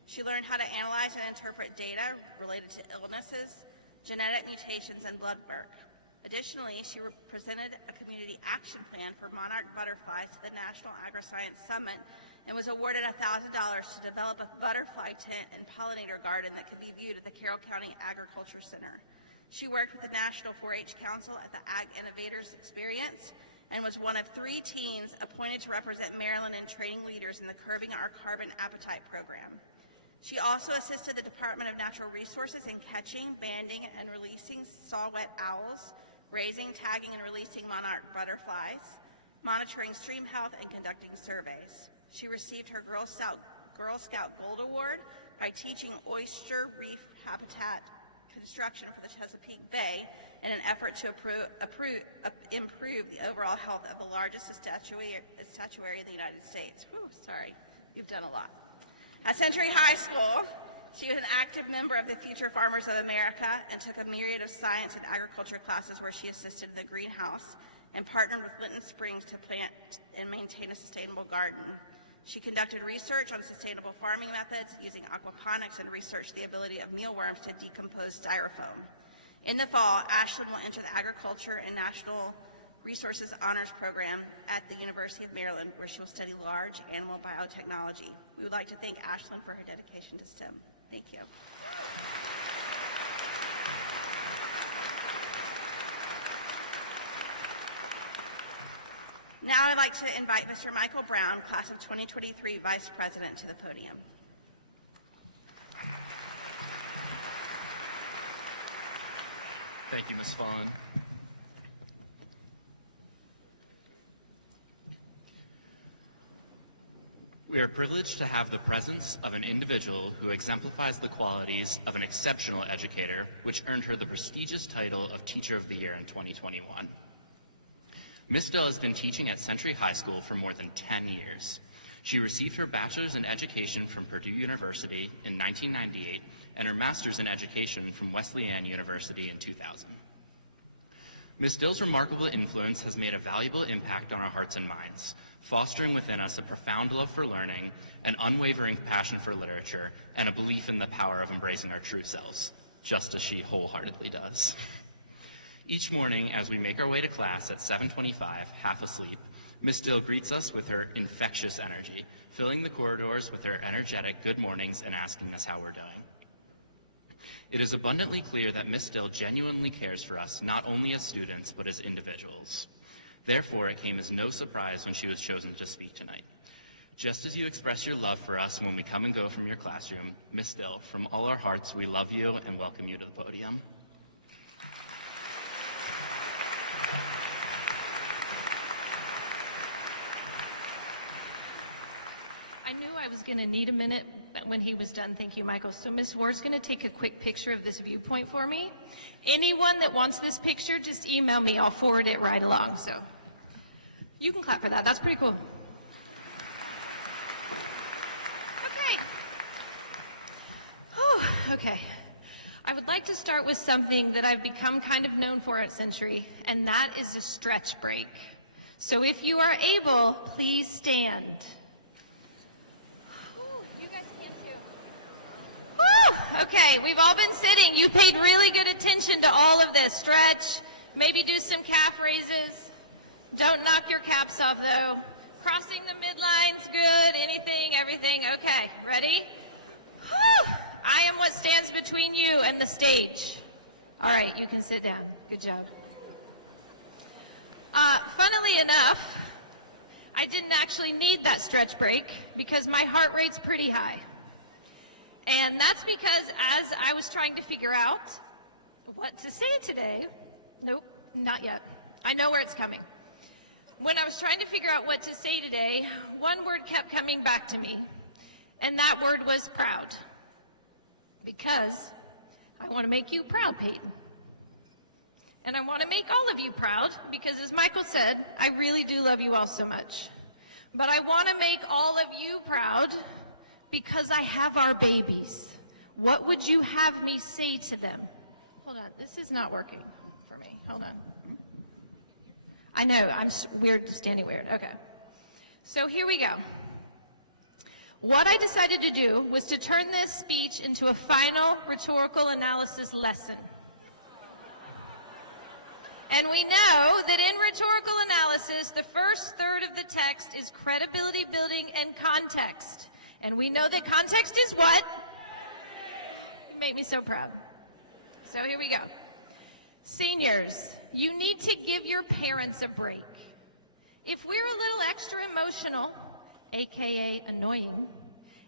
She learned how to analyze and interpret data related to illnesses, genetic mutations, and blood work. Additionally, she presented a community action plan for monarch butterflies to the National Agri-Science Summit and was awarded $1,000 to develop a butterfly tent and pollinator garden that could be viewed at the Carroll County Agriculture Center. She worked with the National 4-H Council at the Ag Innovators Experience and was one of 3 teens appointed to represent Maryland in training leaders in the Curbing Our Carbon Appetite program. She also assisted the Department of Natural Resources in catching, banding, and releasing saw-whet owls, raising, tagging, and releasing monarch butterflies, monitoring stream health, and conducting surveys. She received her Girl Scout Gold Award by teaching oyster reef habitat construction for the Chesapeake Bay in an effort to improve the overall health of the largest estuary in the United States. Whew, sorry, you've done a lot. At Century High School, she was an active member of the Future Farmers of America and took a myriad of science and agriculture classes where she assisted in the greenhouse and partnered with Linton Springs to plant and maintain a sustainable garden. She conducted research on sustainable farming methods using aquaponics and researched the ability of mealworms to decompose styrofoam. In the fall, Ashlyn will enter the Agriculture and National Resources Honors Program at the University of Maryland, where she will study large animal biotechnology. We would like to thank Ashlyn for her dedication to STEM. Thank you. Now I'd like to invite Mr. Michael Brown, class of 2023 Vice President, to the podium. Thank you, Ms. Fawn. We are privileged to have the presence of an individual who exemplifies the qualities of an exceptional educator, which earned her the prestigious title of Teacher of the Year in 2021. Ms. Dill has been teaching at Century High School for more than 10 years. She received her bachelor's in education from Purdue University in 1998 and her master's in education from Wesleyan University in 2000. Ms. Dill's remarkable influence has made a valuable impact on our hearts and minds, fostering within us a profound love for learning, an unwavering passion for literature, and a belief in the power of embracing our true selves, just as she wholeheartedly does. Each morning, as we make our way to class at 7:25, half asleep, Ms. Dill greets us with her infectious energy, filling the corridors with her energetic good mornings and asking us how we're doing. It is abundantly clear that Ms. Dill genuinely cares for us, not only as students, but as individuals. Therefore, it came as no surprise when she was chosen to speak tonight. Just as you express your love for us when we come and go from your classroom, Ms. Dill, from all our hearts, we love you and welcome you to the podium. I knew I was going to need a minute when he was done. Thank you, Michael. So Ms. Ward's going to take a quick picture of this viewpoint for me. Anyone that wants this picture, just email me. I'll forward it right along. So You can clap for that. That's pretty cool. Okay. Oh, okay. I would like to start with something that I've become kind of known for at Century, and that is a stretch break. So if you are able, please stand. You guys can too. Whew, okay, we've all been sitting. You've paid really good attention to all of this. Stretch, maybe do some calf raises. Don't knock your caps off though. Crossing the midlines, good. Anything, everything. Okay, ready? Whew, I am what stands between you and the stage. All right, you can sit down. Good job. Funnily enough, I didn't actually need that stretch break because my heart rate's pretty high. And that's because as I was trying to figure out what to say today, nope, not yet. I know where it's coming. When I was trying to figure out what to say today, one word kept coming back to me, and that word was proud. Because I want to make you proud, Peyton. And I want to make all of you proud because, as Michael said, I really do love you all so much. But I want to make all of you proud because I have our babies. What would you have me say to them? Hold on, this is not working for me. Hold on. I know, I'm weird, standing weird. Okay. So here we go. What I decided to do was to turn this speech into a final rhetorical analysis lesson. And we know that in rhetorical analysis, the first third of the text is credibility building and context. And we know that context is what? You make me so proud. So here we go. Seniors, you need to give your parents a break. If we're a little extra emotional, AKA annoying,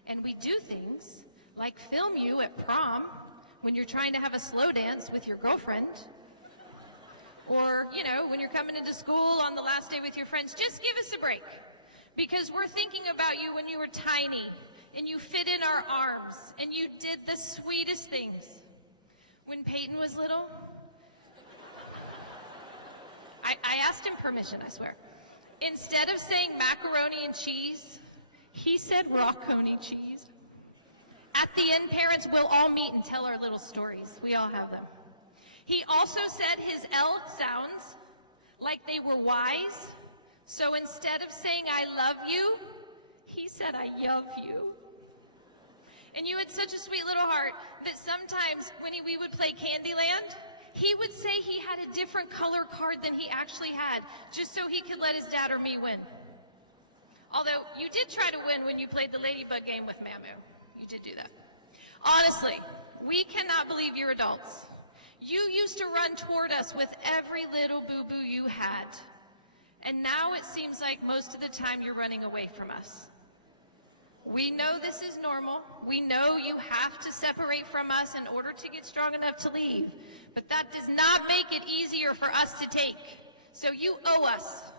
and we do things like film you at prom when you're trying to have a slow dance with your girlfriend, or, you know, when you're coming into school on the last day with your friends, just give us a break. Because we're thinking about you when you were tiny, and you fit in our arms, and you did the sweetest things. When Peyton was little, I asked him permission, I swear. Instead of saying macaroni and cheese, he said rocconi cheese. At the end, parents will all meet and tell our little stories. We all have them. He also said his L sounds like they were wise. So instead of saying I love you, he said I love you. And you had such a sweet little heart that sometimes when we would play Candyland, he would say he had a different color card than he actually had, just so he could let his dad or me win. Although you did try to win when you played the Ladybug game with Mamu. You did do that. Honestly, we cannot believe you're adults. You used to run toward us with every little boo-boo you had. And now it seems like most of the time you're running away from us. We know this is normal. We know you have to separate from us in order to get strong enough to leave. But that does not make it easier for us to take. So you owe us.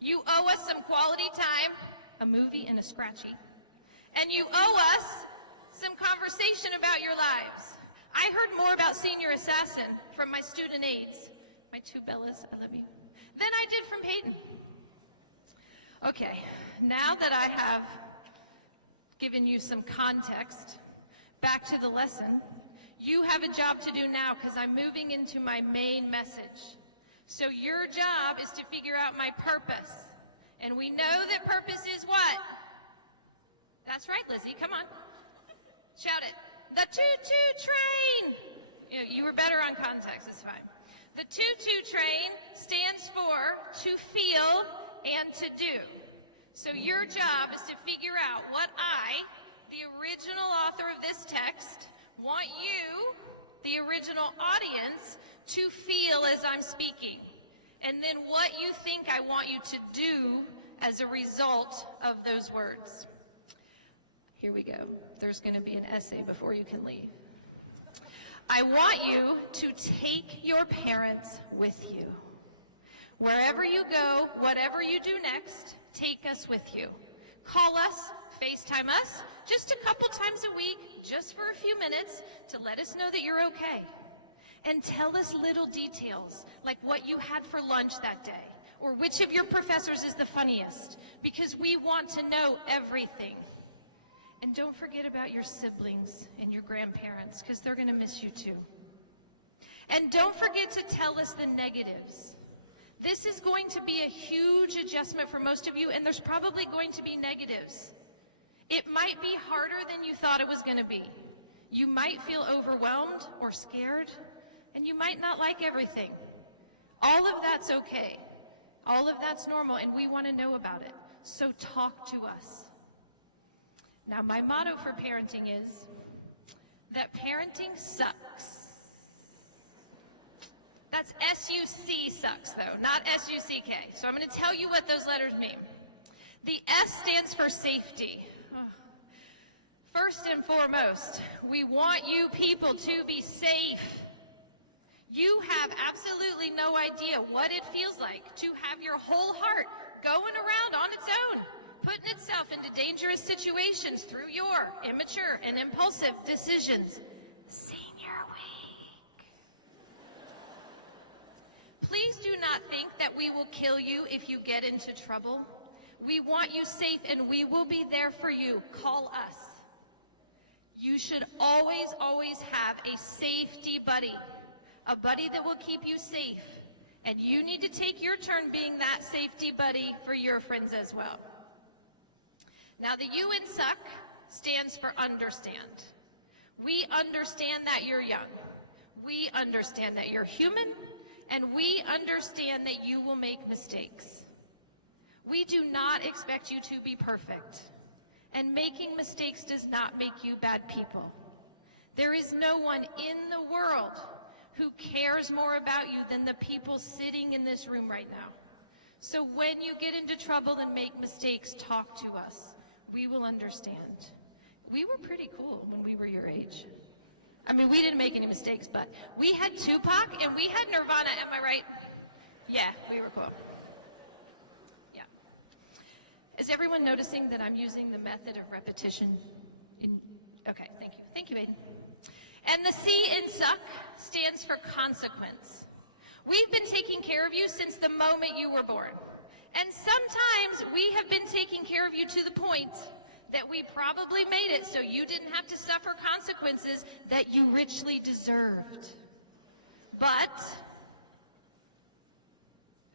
You owe us some quality time, a movie and a scratchy. And you owe us some conversation about your lives. I heard more about Senior Assassin from my student aides, my two Bellas, I love you, than I did from Peyton. Okay, now that I have given you some context, back to the lesson, you have a job to do now because I'm moving into my main message. So your job is to figure out my purpose. And we know that purpose is what? That's right, Lizzie, come on. Shout it. The toot-toot train. You were better on context, it's fine. The toot-toot train stands for to feel and to do. So your job is to figure out what I, the original author of this text, want you, the original audience, to feel as I'm speaking. And then what you think I want you to do as a result of those words. Here we go. There's going to be an essay before you can leave. I want you to take your parents with you. Wherever you go, whatever you do next, take us with you. Call us, FaceTime us, just a couple times a week, just for a few minutes, to let us know that you're okay. And tell us little details, like what you had for lunch that day, Or which of your professors is the funniest? Because we want to know everything. And don't forget about your siblings and your grandparents, because they're going to miss you too. And don't forget to tell us the negatives. This is going to be a huge adjustment for most of you, and there's probably going to be negatives. It might be harder than you thought it was going to be. You might feel overwhelmed or scared, and you might not like everything. All of that's okay. All of that's normal, and we want to know about it. So talk to us. Now, my motto for parenting is that parenting sucks. That's S-U-C sucks, though, not S-U-C-K. So I'm going to tell you what those letters mean. The S stands for safety. First and foremost, we want you people to be safe. You have absolutely no idea what it feels like to have your whole heart going around on its own, putting itself into dangerous situations through your immature and impulsive decisions. Senior week. Please do not think that we will kill you if you get into trouble. We want you safe, and we will be there for you. Call us. You should always, always have a safety buddy, a buddy that will keep you safe. And you need to take your turn being that safety buddy for your friends as well. Now, the U in SUCK stands for understand. We understand that you're young. We understand that you're human. And we understand that you will make mistakes. We do not expect you to be perfect. And making mistakes does not make you bad people. There is no one in the world who cares more about you than the people sitting in this room right now. So when you get into trouble and make mistakes, talk to us. We will understand. We were pretty cool when we were your age. I mean, we didn't make any mistakes, but we had Tupac and we had Nirvana, am I right? Yeah, we were cool. Yeah. Is everyone noticing that I'm using the method of repetition? Okay, thank you. Thank you, Aiden. And the C in SUCK stands for consequence. We've been taking care of you since the moment you were born. And sometimes we have been taking care of you to the point that we probably made it so you didn't have to suffer consequences that you richly deserved. But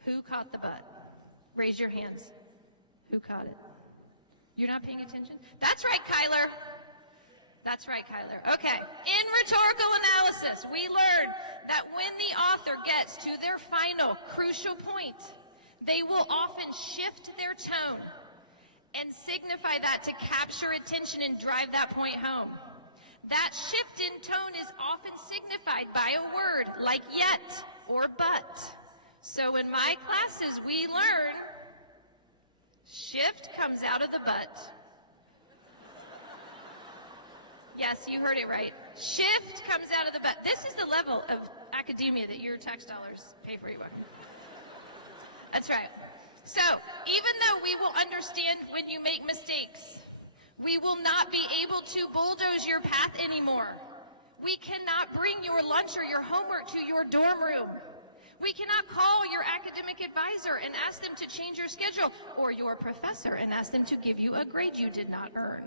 who caught the butt? Raise your hands. Who caught it? You're not paying attention? That's right, Kyler. That's right, Kyler. Okay, in rhetorical analysis, we learned that when the author gets to their final crucial point, they will often shift their tone and signify that to capture attention and drive that point home. That shift in tone is often signified by a word like yet or but. So in my classes, we learn shift comes out of the butt. Yes, you heard it right. Shift comes out of the butt. This is the level of academia that your tax dollars pay for you. That's right. So, even though we will understand when you make mistakes, we will not be able to bulldoze your path anymore. We cannot bring your lunch or your homework to your dorm room. We cannot call your academic advisor and ask them to change your schedule, or your professor and ask them to give you a grade you did not earn.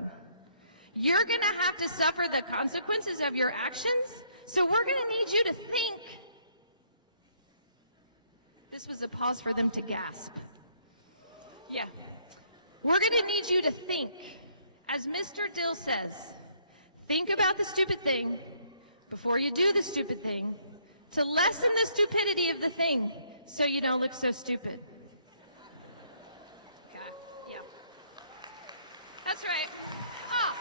You're going to have to suffer the consequences of your actions, so we're going to need you to think. This was a pause for them to gasp. Yeah. We're going to need you to think. As Mr. Dill says, think about the stupid thing before you do the stupid thing to lessen the stupidity of the thing so you don't look so stupid. Okay. Yeah. That's right. Oh.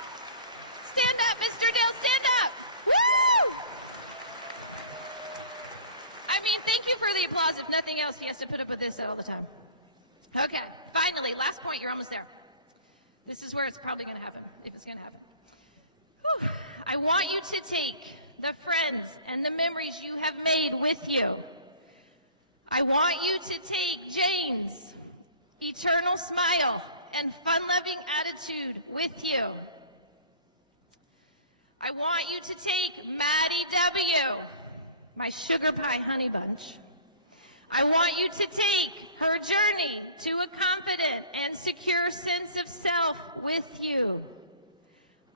Stand up, Mr. Dill, stand up! Woo! I mean, thank you for the applause. If nothing else, he has to put up with this all the time. Okay, finally, last point, you're almost there. This is where it's probably going to happen, if it's going to happen. Whew. I want you to take the friends and the memories you have made with you. I want you to take Jane's eternal smile and fun-loving attitude with you. I want you to take Maddie W., my sugar pie honey bunch. I want you to take her journey to a confident and secure sense of self with you.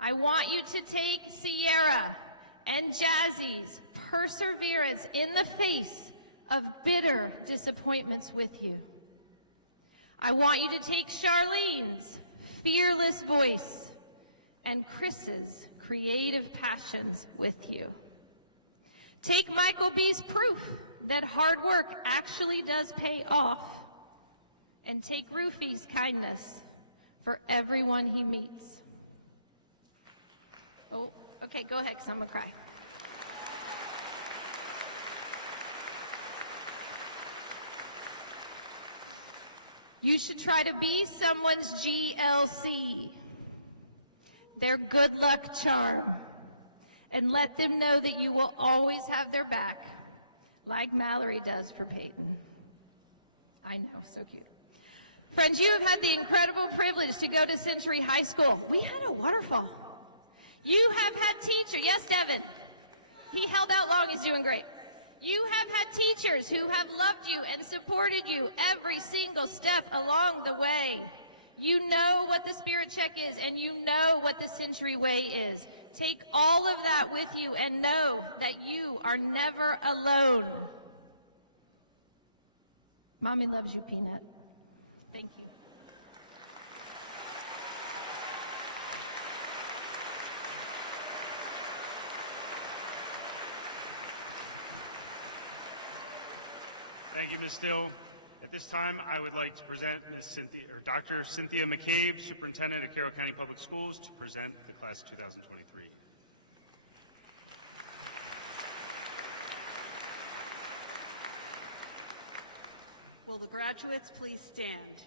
I want you to take Sierra and Jazzy's perseverance in the face of bitter disappointments with you. I want you to take Charlene's fearless voice and Chris's creative passions with you. Take Michael B's proof that hard work actually does pay off, and take Rufy's kindness for everyone he meets. Oh, okay, go ahead, because I'm gonna cry. You should try to be someone's GLC, their good luck charm, and let them know that you will always have their back, like Mallory does for Peyton. I know, so cute. Friends, you have had the incredible privilege to go to Century High School. We had a waterfall. You have had teachers, yes, Devin, he held out long, he's doing great. You have had teachers who have loved you and supported you every single step along the way. You know what the Spirit Check is, and you know what the Century Way is. Take all of that with you and know that you are never alone. Mommy loves you, Peanut. Thank you. Thank you, Ms. Still. At this time, I would like to present Dr. Cynthia McCabe, Superintendent at Carroll County Public Schools, to present the class of 2023. Will the graduates please stand?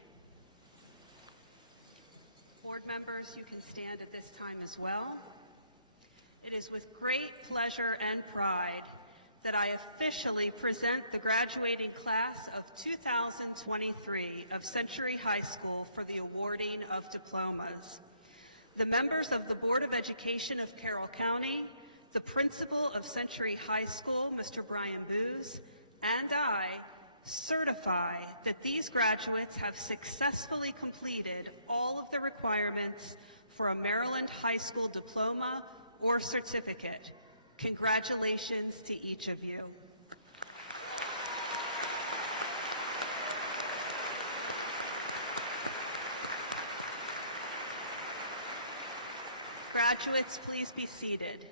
Board members, you can stand at this time as well. It is with great pleasure and pride that I officially present the graduating class of 2023 of Century High School for the awarding of diplomas. The members of the Board of Education of Carroll County, the principal of Century High School, Mr. Brian Booz, and I certify that these graduates have successfully completed all of the requirements for a Maryland High School diploma or certificate. Congratulations to each of you. Graduates, please be seated.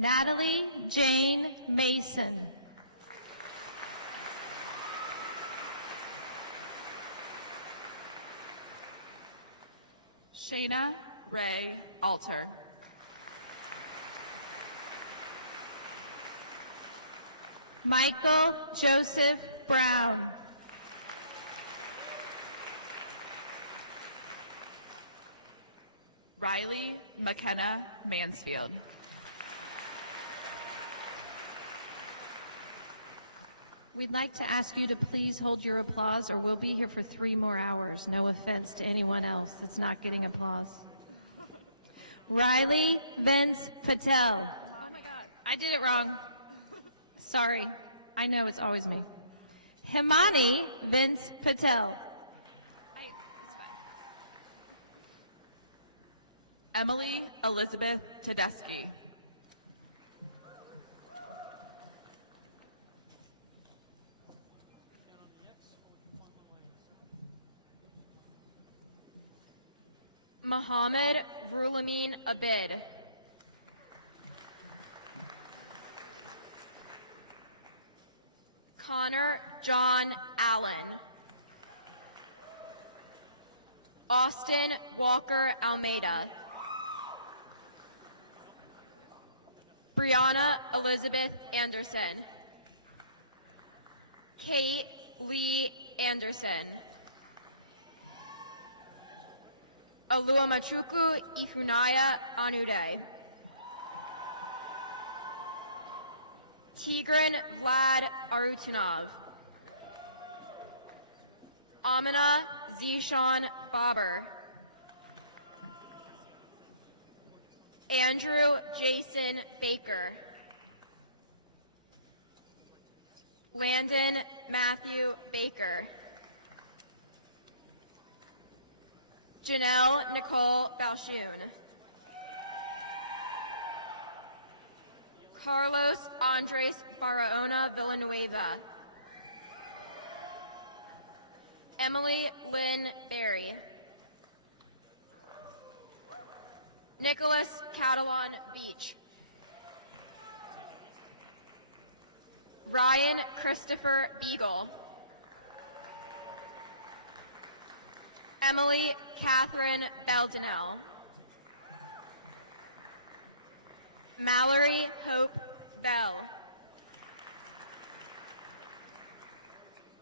Natalie Jane Mason. Shayna Ray Alter. Michael Joseph Brown. Riley McKenna Mansfield. We'd like to ask you to please hold your applause, or we'll be here for 3 more hours. No offense to anyone else that's not getting applause. Riley Vince Patel. Oh my God, I did it wrong. Sorry, I know it's always me. Himani Vince Patel. It's fine. Emily Elizabeth Tedeschi. Mohammed Rulamin Abid. Connor John Allen. Austin Walker Almeida. Brianna Elizabeth Anderson. Kate Lee Anderson. Oluwamachuku Ifunaya Anude. Tigran Vlad Arutunov. Amina Zishan Baber. Andrew Jason Baker. Landon Matthew Baker. Janelle Nicole Balshun. Carlos Andres Barahona Villanueva. Emily Lynn Berry. Nicholas Catalan Beach. Ryan Christopher Beagle. Emily Catherine Beldenell. Mallory Hope Bell.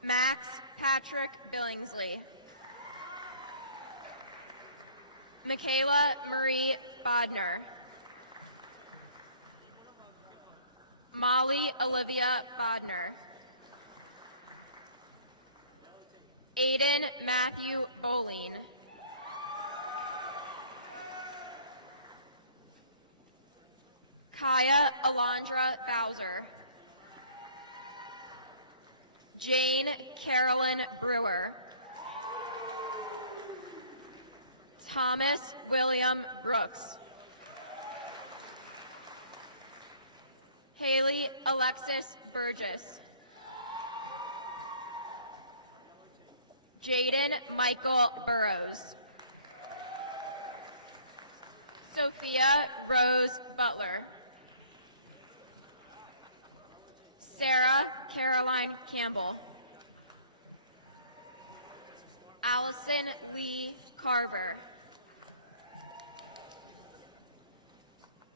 Max Patrick Billingsley. Michaela Marie Bodner. Molly Olivia Bodner. Aiden Matthew Boleen. Kaya Alondra Bowser. Jane Carolyn Brewer. Thomas William Brooks. Haley Alexis Burgess. Jaden Michael Burrows. Sophia Rose Butler. Sarah Caroline Campbell. Allison Lee Carver.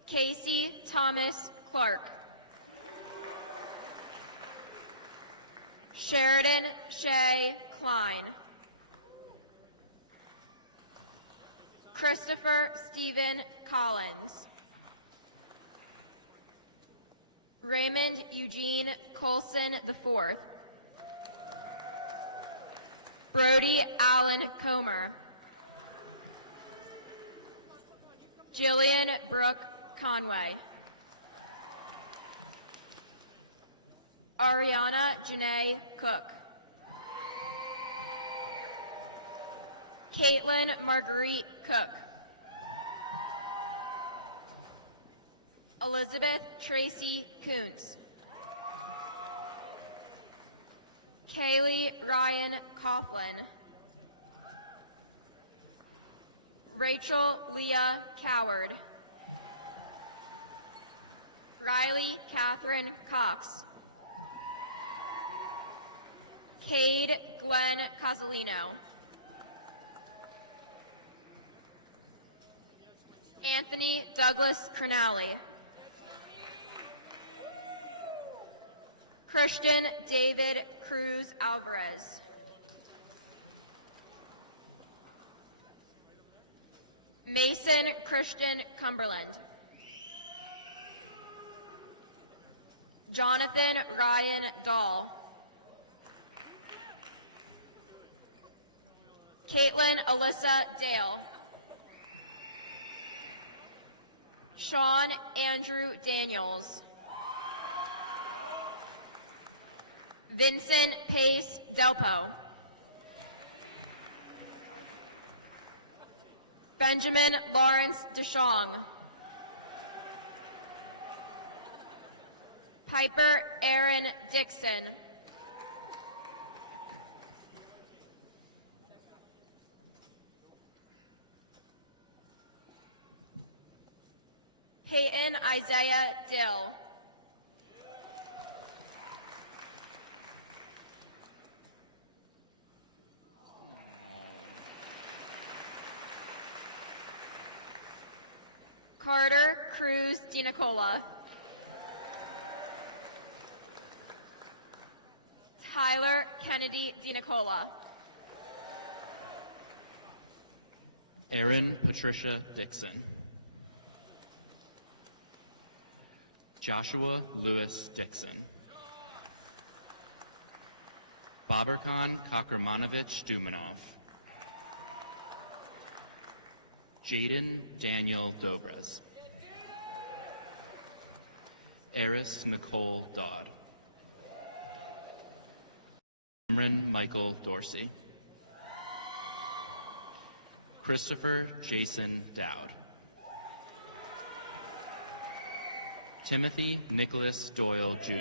Casey Thomas Clark. Sheridan Shay Klein. Christopher Stephen Collins. Raymond Eugene Colson IV. Brody Allen Comer. Jillian Brooke Conway. Ariana Janae Cook. Caitlin Marguerite Cook. Elizabeth Tracy Kuntz. Kaylee Ryan Coughlin. Rachel Leah Coward. Riley Catherine Cox. Cade Glenn Casalino. Anthony Douglas Cronally. Christian David Cruz Alvarez. Mason Christian Cumberland. Jonathan Ryan Dahl. Caitlin Alyssa Dale. Sean Andrew Daniels. Vincent Pace Delpo. Benjamin Lawrence DeShong. Piper Aaron Dixon. Peyton Isaiah Dill. Carter Cruz DiNicola. Tyler Felicity DiNicola. Erin Patricia Dixon. Joshua Lewis Dixon. Babarkan Kakramanowicz Dumanov. Jaden Daniel Dobres. Eris Nicole Dodd. Cameron Michael Dorsey. Christopher Jason Dowd. Timothy Nicholas Doyle Jr.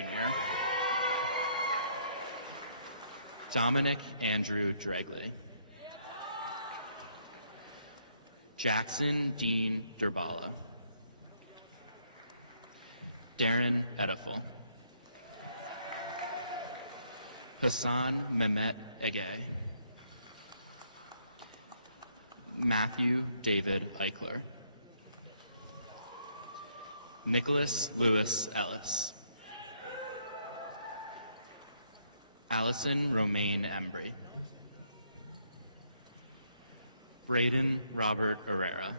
Dominic Andrew Dregley. Jackson Dean Durbala. Darren Edifel. Hassan Mehmet Ege. Matthew David Eichler. Nicholas Lewis Ellis. Allison Romaine Embry. Braden Robert Herrera.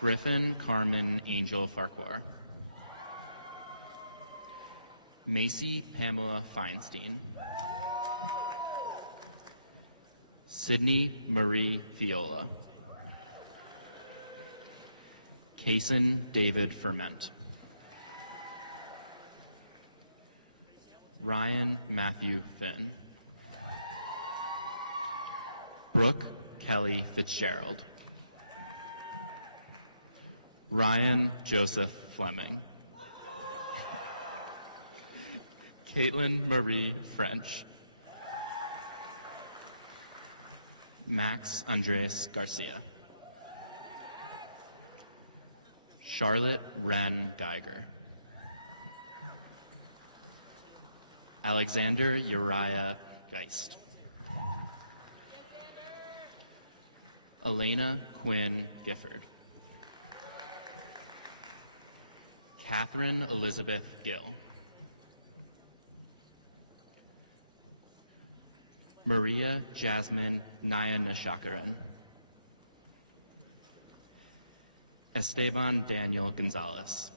Griffin Carmen Angel Farquhar. Macy Pamela Feinstein. Sydney Marie Viola. Kason David Ferment. Ryan Matthew Finn. Brooke Kelly Fitzgerald. Ryan Joseph Fleming. Caitlin Marie French. Max Andres Garcia. Charlotte Wren Geiger. Alexander Uriah Geist. Elena Quinn Gifford. Catherine Elizabeth Gill. Maria Jasmine Naya-Nashakaran. Esteban Daniel Gonzalez.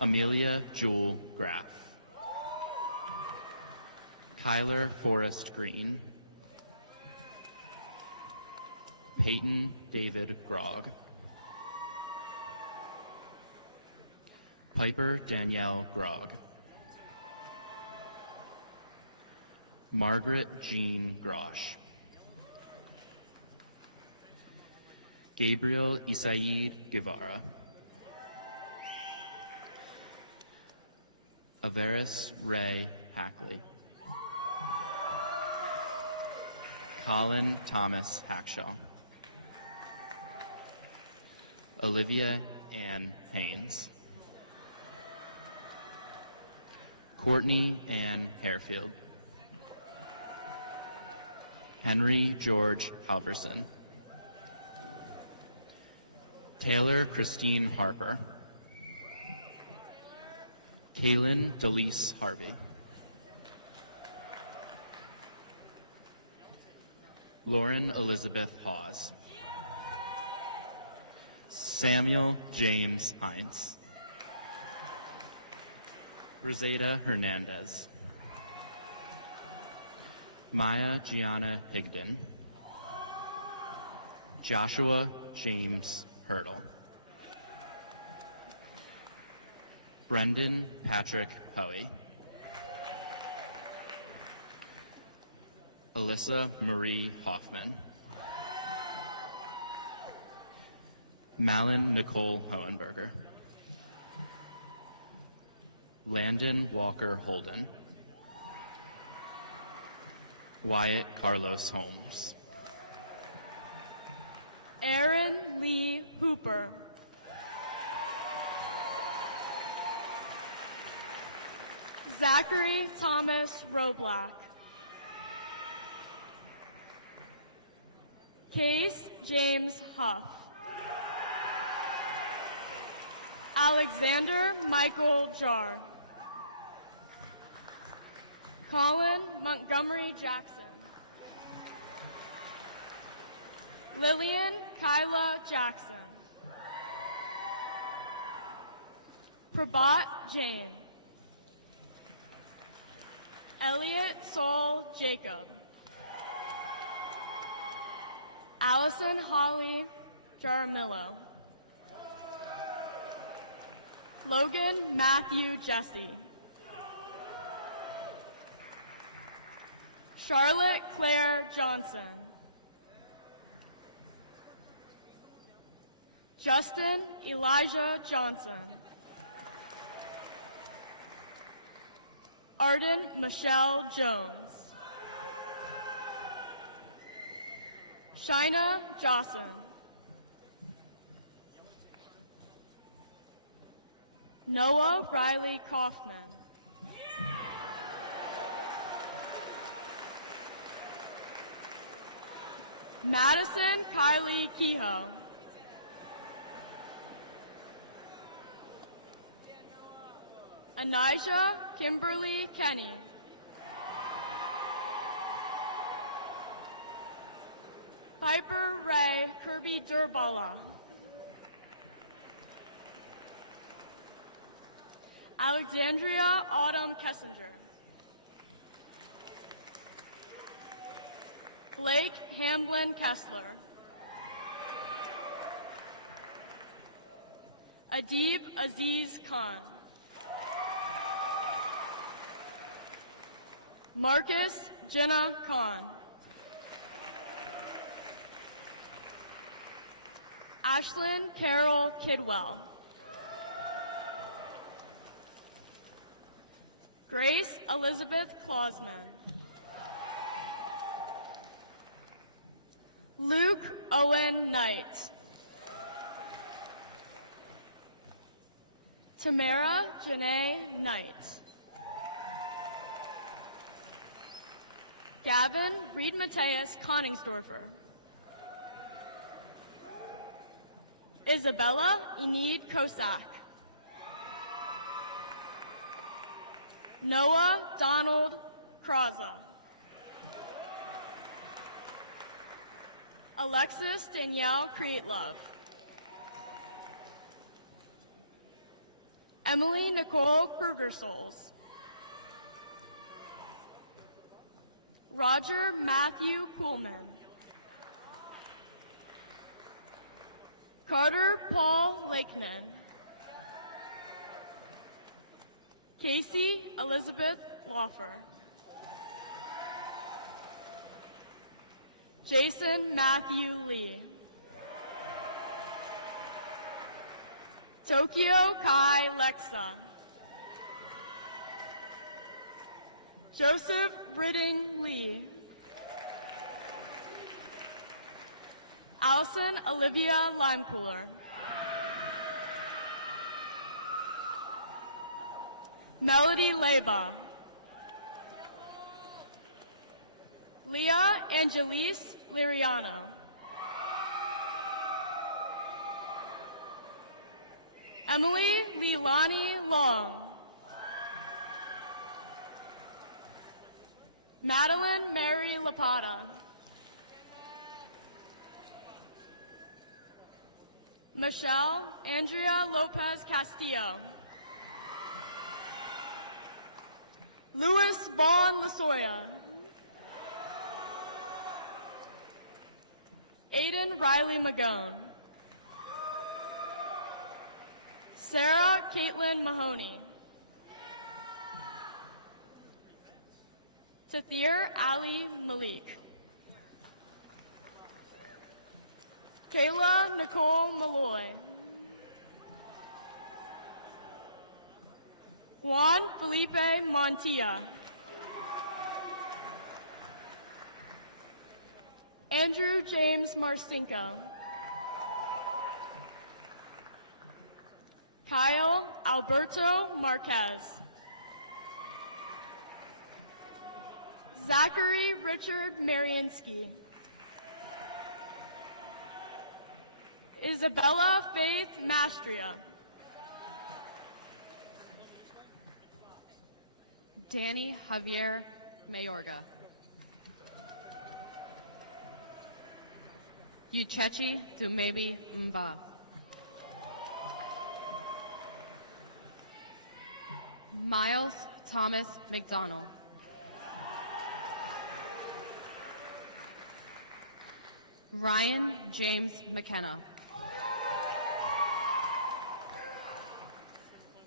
Amelia Jewel Graff. Kyler Forrest Green. Peyton David Grogg. Piper Danielle Grogg. Margaret Jean Grosh. Gabriel Isaid Guevara. Averis Ray Hackley. Colin Thomas Hackshaw. Olivia Ann Haynes. Courtney Ann Harefield. Henry George Halverson. Taylor Christine Harper. Kaylin Delise Harvey. Lauren Elizabeth Hawes. Samuel James Hines. Rosada Hernandez. Maya Gianna Higdon. Joshua James Hurdle. Brendan Patrick Hoey. Alyssa Marie Hoffman. Malin Nicole Hohenberger. Landon Walker Holden. Wyatt Carlos Holmes. Aaron Lee Hooper. Zachary Thomas Roblack. Case James Huff. Alexander Michael Jar. Colin Montgomery Jackson. Lillian Kyla Jackson. Prabhat Jain. Elliot Saul Jacob. Allison Holly Jaramillo. Logan Matthew Jesse. Charlotte Claire Johnson. Justin Elijah Johnson. Arden Michelle Jones. Shina Johnson. Noah Riley Kaufman. Madison Kylie Kehoe. Anijah Kimberly Kenny. Piper Ray Kirby Durbala. Alexandria Autumn Kessinger. Blake Hamlin Kessler. Adib Aziz Khan. Marcus Jenna Khan. Ashlyn Carroll Kidwell. Grace Elizabeth Clausman. Luke Owen Knight. Tamara Janae Knight. Gavin Reed Mateus Coningsdorfer. Isabella Enid Kosak. Noah Donald Kraza. Alexis Danielle Creatlove. Emily Nicole Krugersols. Roger Matthew Kuhlman. Carter Paul Lakeman. Casey Elizabeth Loffer. Jason Matthew Lee. Tokyo Kai Lexa. Joseph Britting Lee. Allison Olivia Limepooler. Melody Leba. Leah Angelise Liriano. Emily Leilani Long. Madeline Mary Lapata. Michelle Andrea Lopez Castillo. Louis Vaughn Lasoya. Aiden Riley Magone. Sarah Caitlin Mahoney. Tathir Ali Malik. Kayla Nicole Malloy. Juan Felipe Montilla. Andrew James Marcinko. Kyle Alberto Marquez. Zachary Richard Mariansky. Isabella Faith Mastria. Danny Javier Mayorga. Uchechi Dumebi Mba. Miles Thomas McDonald. Ryan James McKenna.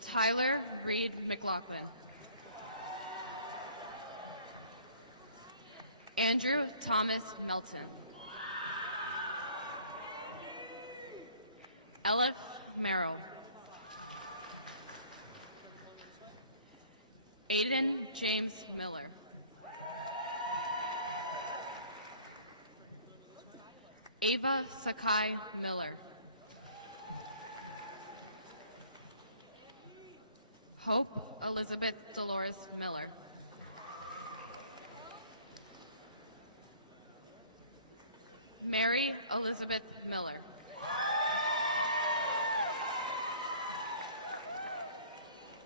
Tyler Reed McLaughlin. Andrew Thomas Melton. Elif Merrill. Aiden James Miller. Ava Sakai Miller. Hope Elizabeth Dolores Miller. Mary Elizabeth Miller.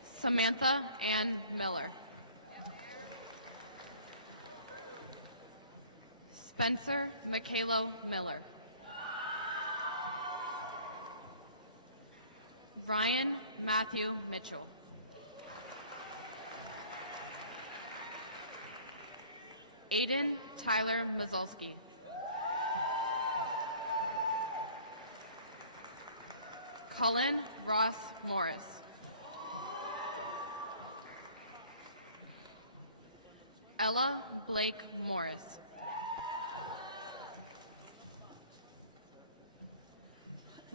Samantha Ann Miller. Spencer Michaelo Miller. Ryan Matthew Mitchell. Aiden Tyler Mazulski. Cullen Ross Morris. Ella Blake Morris.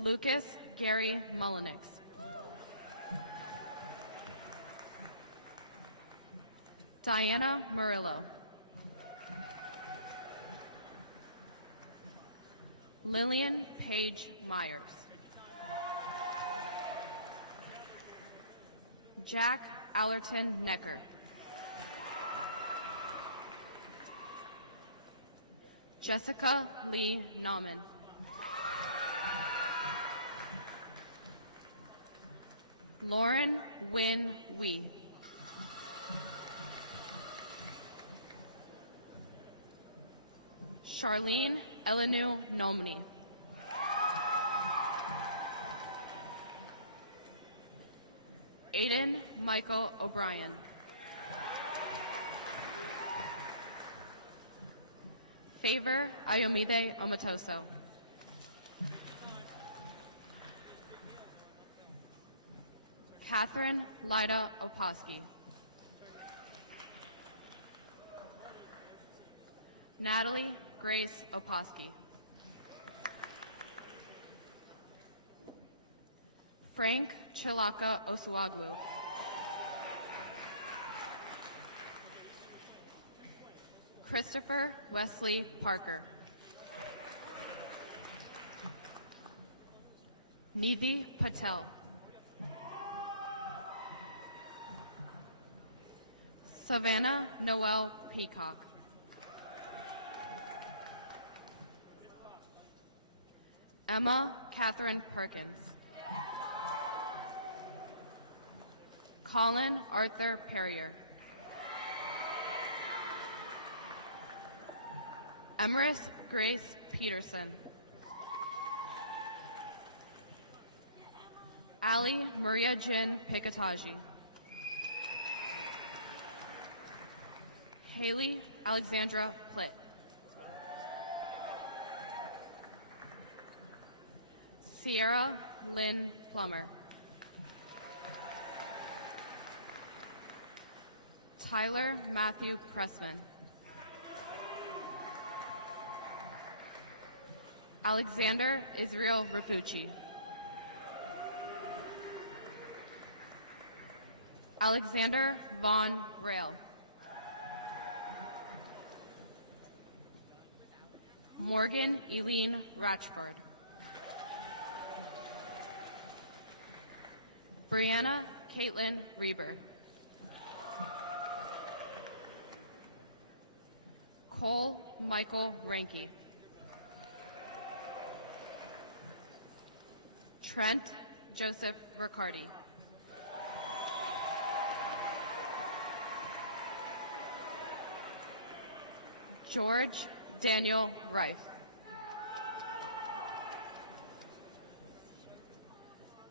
Lucas Gary Mullenix. Diana Murillo. Lillian Paige Myers. Jack Allerton Necker. Jessica Lee Nauman. Lauren Wynn Wee. Charlene Elenu Nomni. Aiden Michael O'Brien. Favor Ayomide Omatoso. Catherine Lida Oposki. Natalie Grace Oposki. Frank Chilaka Osuagwu. Christopher Wesley Parker. Nidhi Patel. Savannah Noel Peacock. Emma Catherine Perkins. Colin Arthur Perrier. Emeris Grace Peterson. Ali Maria Jin Picataji. Haley Alexandra Plitt. Sierra Lynn Plummer. Tyler Matthew Cressman. Alexander Israel Rafucci. Alexander Vaughn Rail. Morgan Eileen Ratchford. Brianna Caitlin Reber. Cole Michael Ranke. Trent Joseph Riccardi. George Daniel Reif.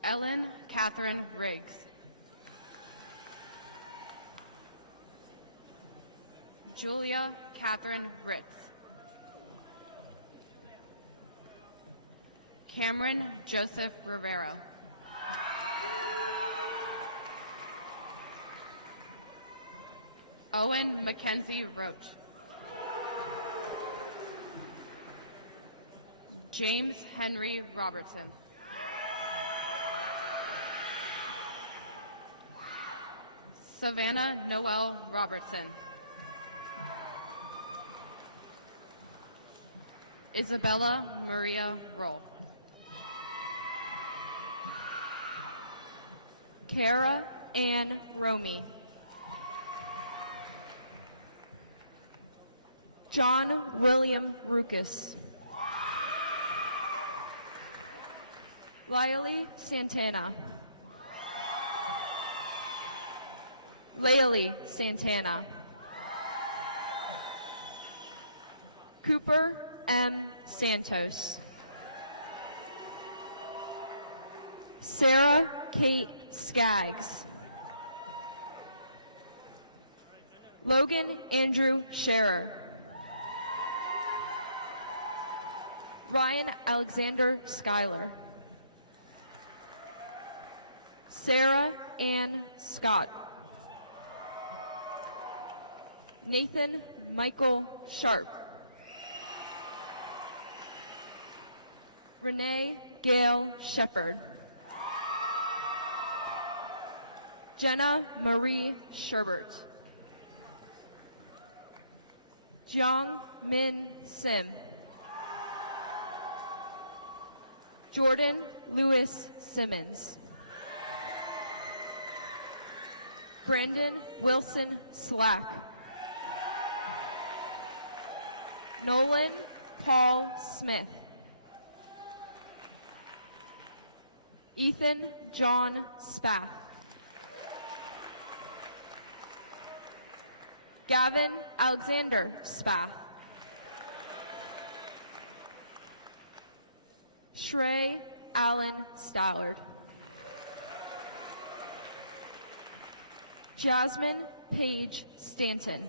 Ellen Catherine Riggs. Julia Catherine Ritz. Cameron Joseph Rivero. Owen Mackenzie Roach. James Henry Robertson. Savannah Noel Robertson. Isabella Maria Roll. Kara Ann Romy. John William Ruckus. Lily Santana. Laylee Santana. Cooper M. Santos. Sarah Kate Skaggs. Logan Andrew Scherer. Ryan Alexander Schuyler. Sarah Ann Scott. Nathan Michael Sharp. Renee Gail Shepard. Jenna Marie Sherbert. Jiang Min Sim. Jordan Lewis Simmons. Brandon Wilson Slack. Nolan Paul Smith. Ethan John Spath. Gavin Alexander Spath. Shrey Allen Stallard. Jasmine Paige Stanton.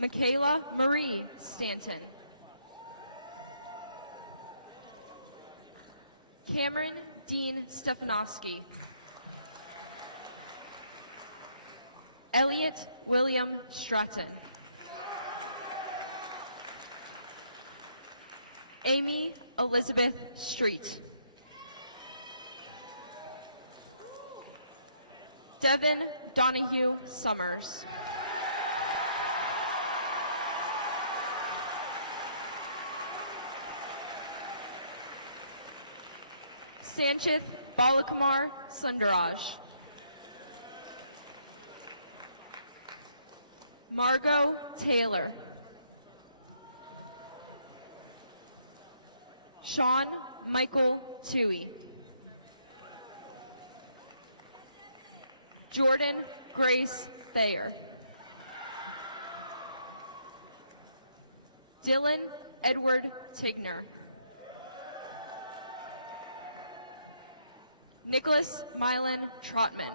Michaela Marie Stanton. Cameron Dean Stefanowski. Elliot William Stratton. Amy Elizabeth Street. Devin Donahue Summers. Sanchith Balakumar Sundaraj. Margot Taylor. Sean Michael Toohey. Jordan Grace Thayer. Dylan Edward Tigner. Nicholas Milan Trotman.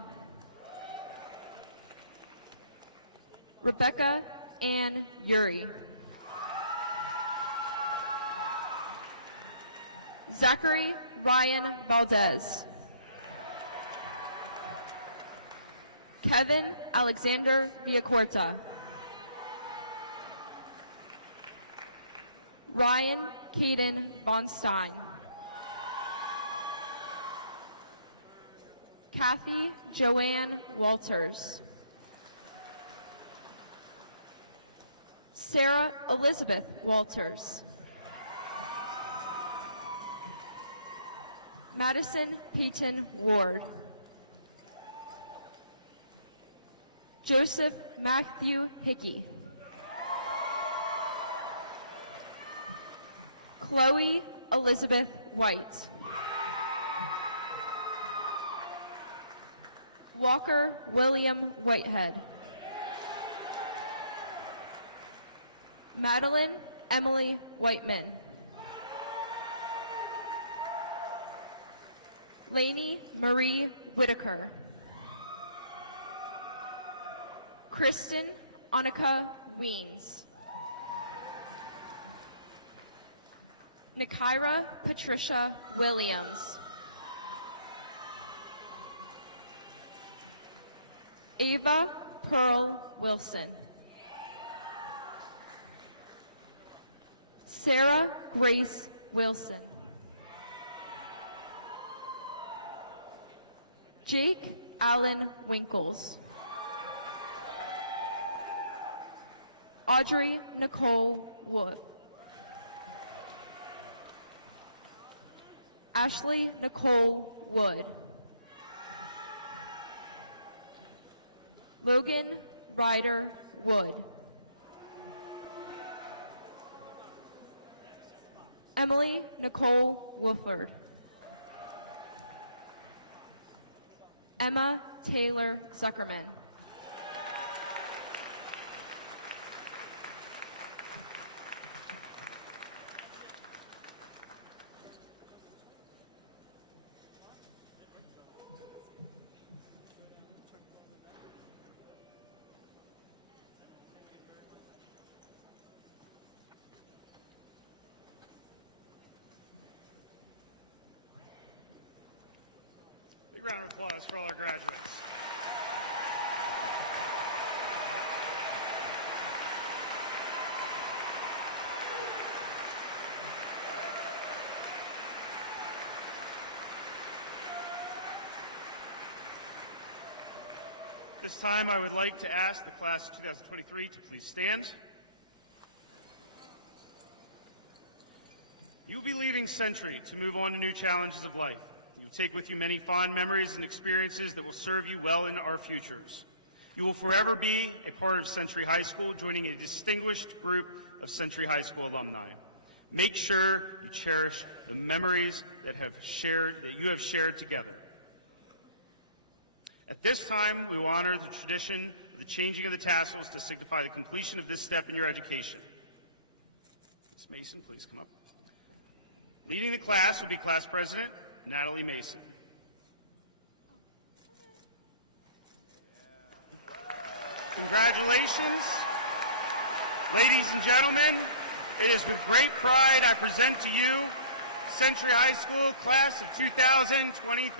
Rebecca Ann Uri. Zachary Ryan Valdez. Kevin Alexander Villacorta. Ryan Caden Bonstein. Kathy Joanne Walters. Sarah Elizabeth Walters. Madison Peyton Ward. Joseph Matthew Hickey. Chloe Elizabeth White. Walker William Whitehead. Madeline Emily Whiteman. Lainey Marie Whitaker. Kristen Annika Weens. Nikaira Patricia Williams. Ava Pearl Wilson. Sarah Grace Wilson. Jake Allen Winkles. Audrey Nicole Wolf. Ashley Nicole Wood. Logan Ryder Wood. Emily Nicole Wolford. Emma Taylor Zuckerman. Big round of applause for all our graduates. This time I would like to ask the class of 2023 to please stand. You will be leaving Century to move on to new challenges of life. You will take with you many fond memories and experiences that will serve you well in our futures. You will forever be a part of Century High School, joining a distinguished group of Century High School alumni. Make sure you cherish the memories that you have shared together. At this time, we will honor the tradition of the changing of the tassels to signify the completion of this step in your education. Ms. Mason, please come up. Leading the class will be Class President Natalie Mason. Congratulations. Ladies and gentlemen, it is with great pride I present to you Century High School Class of 2023.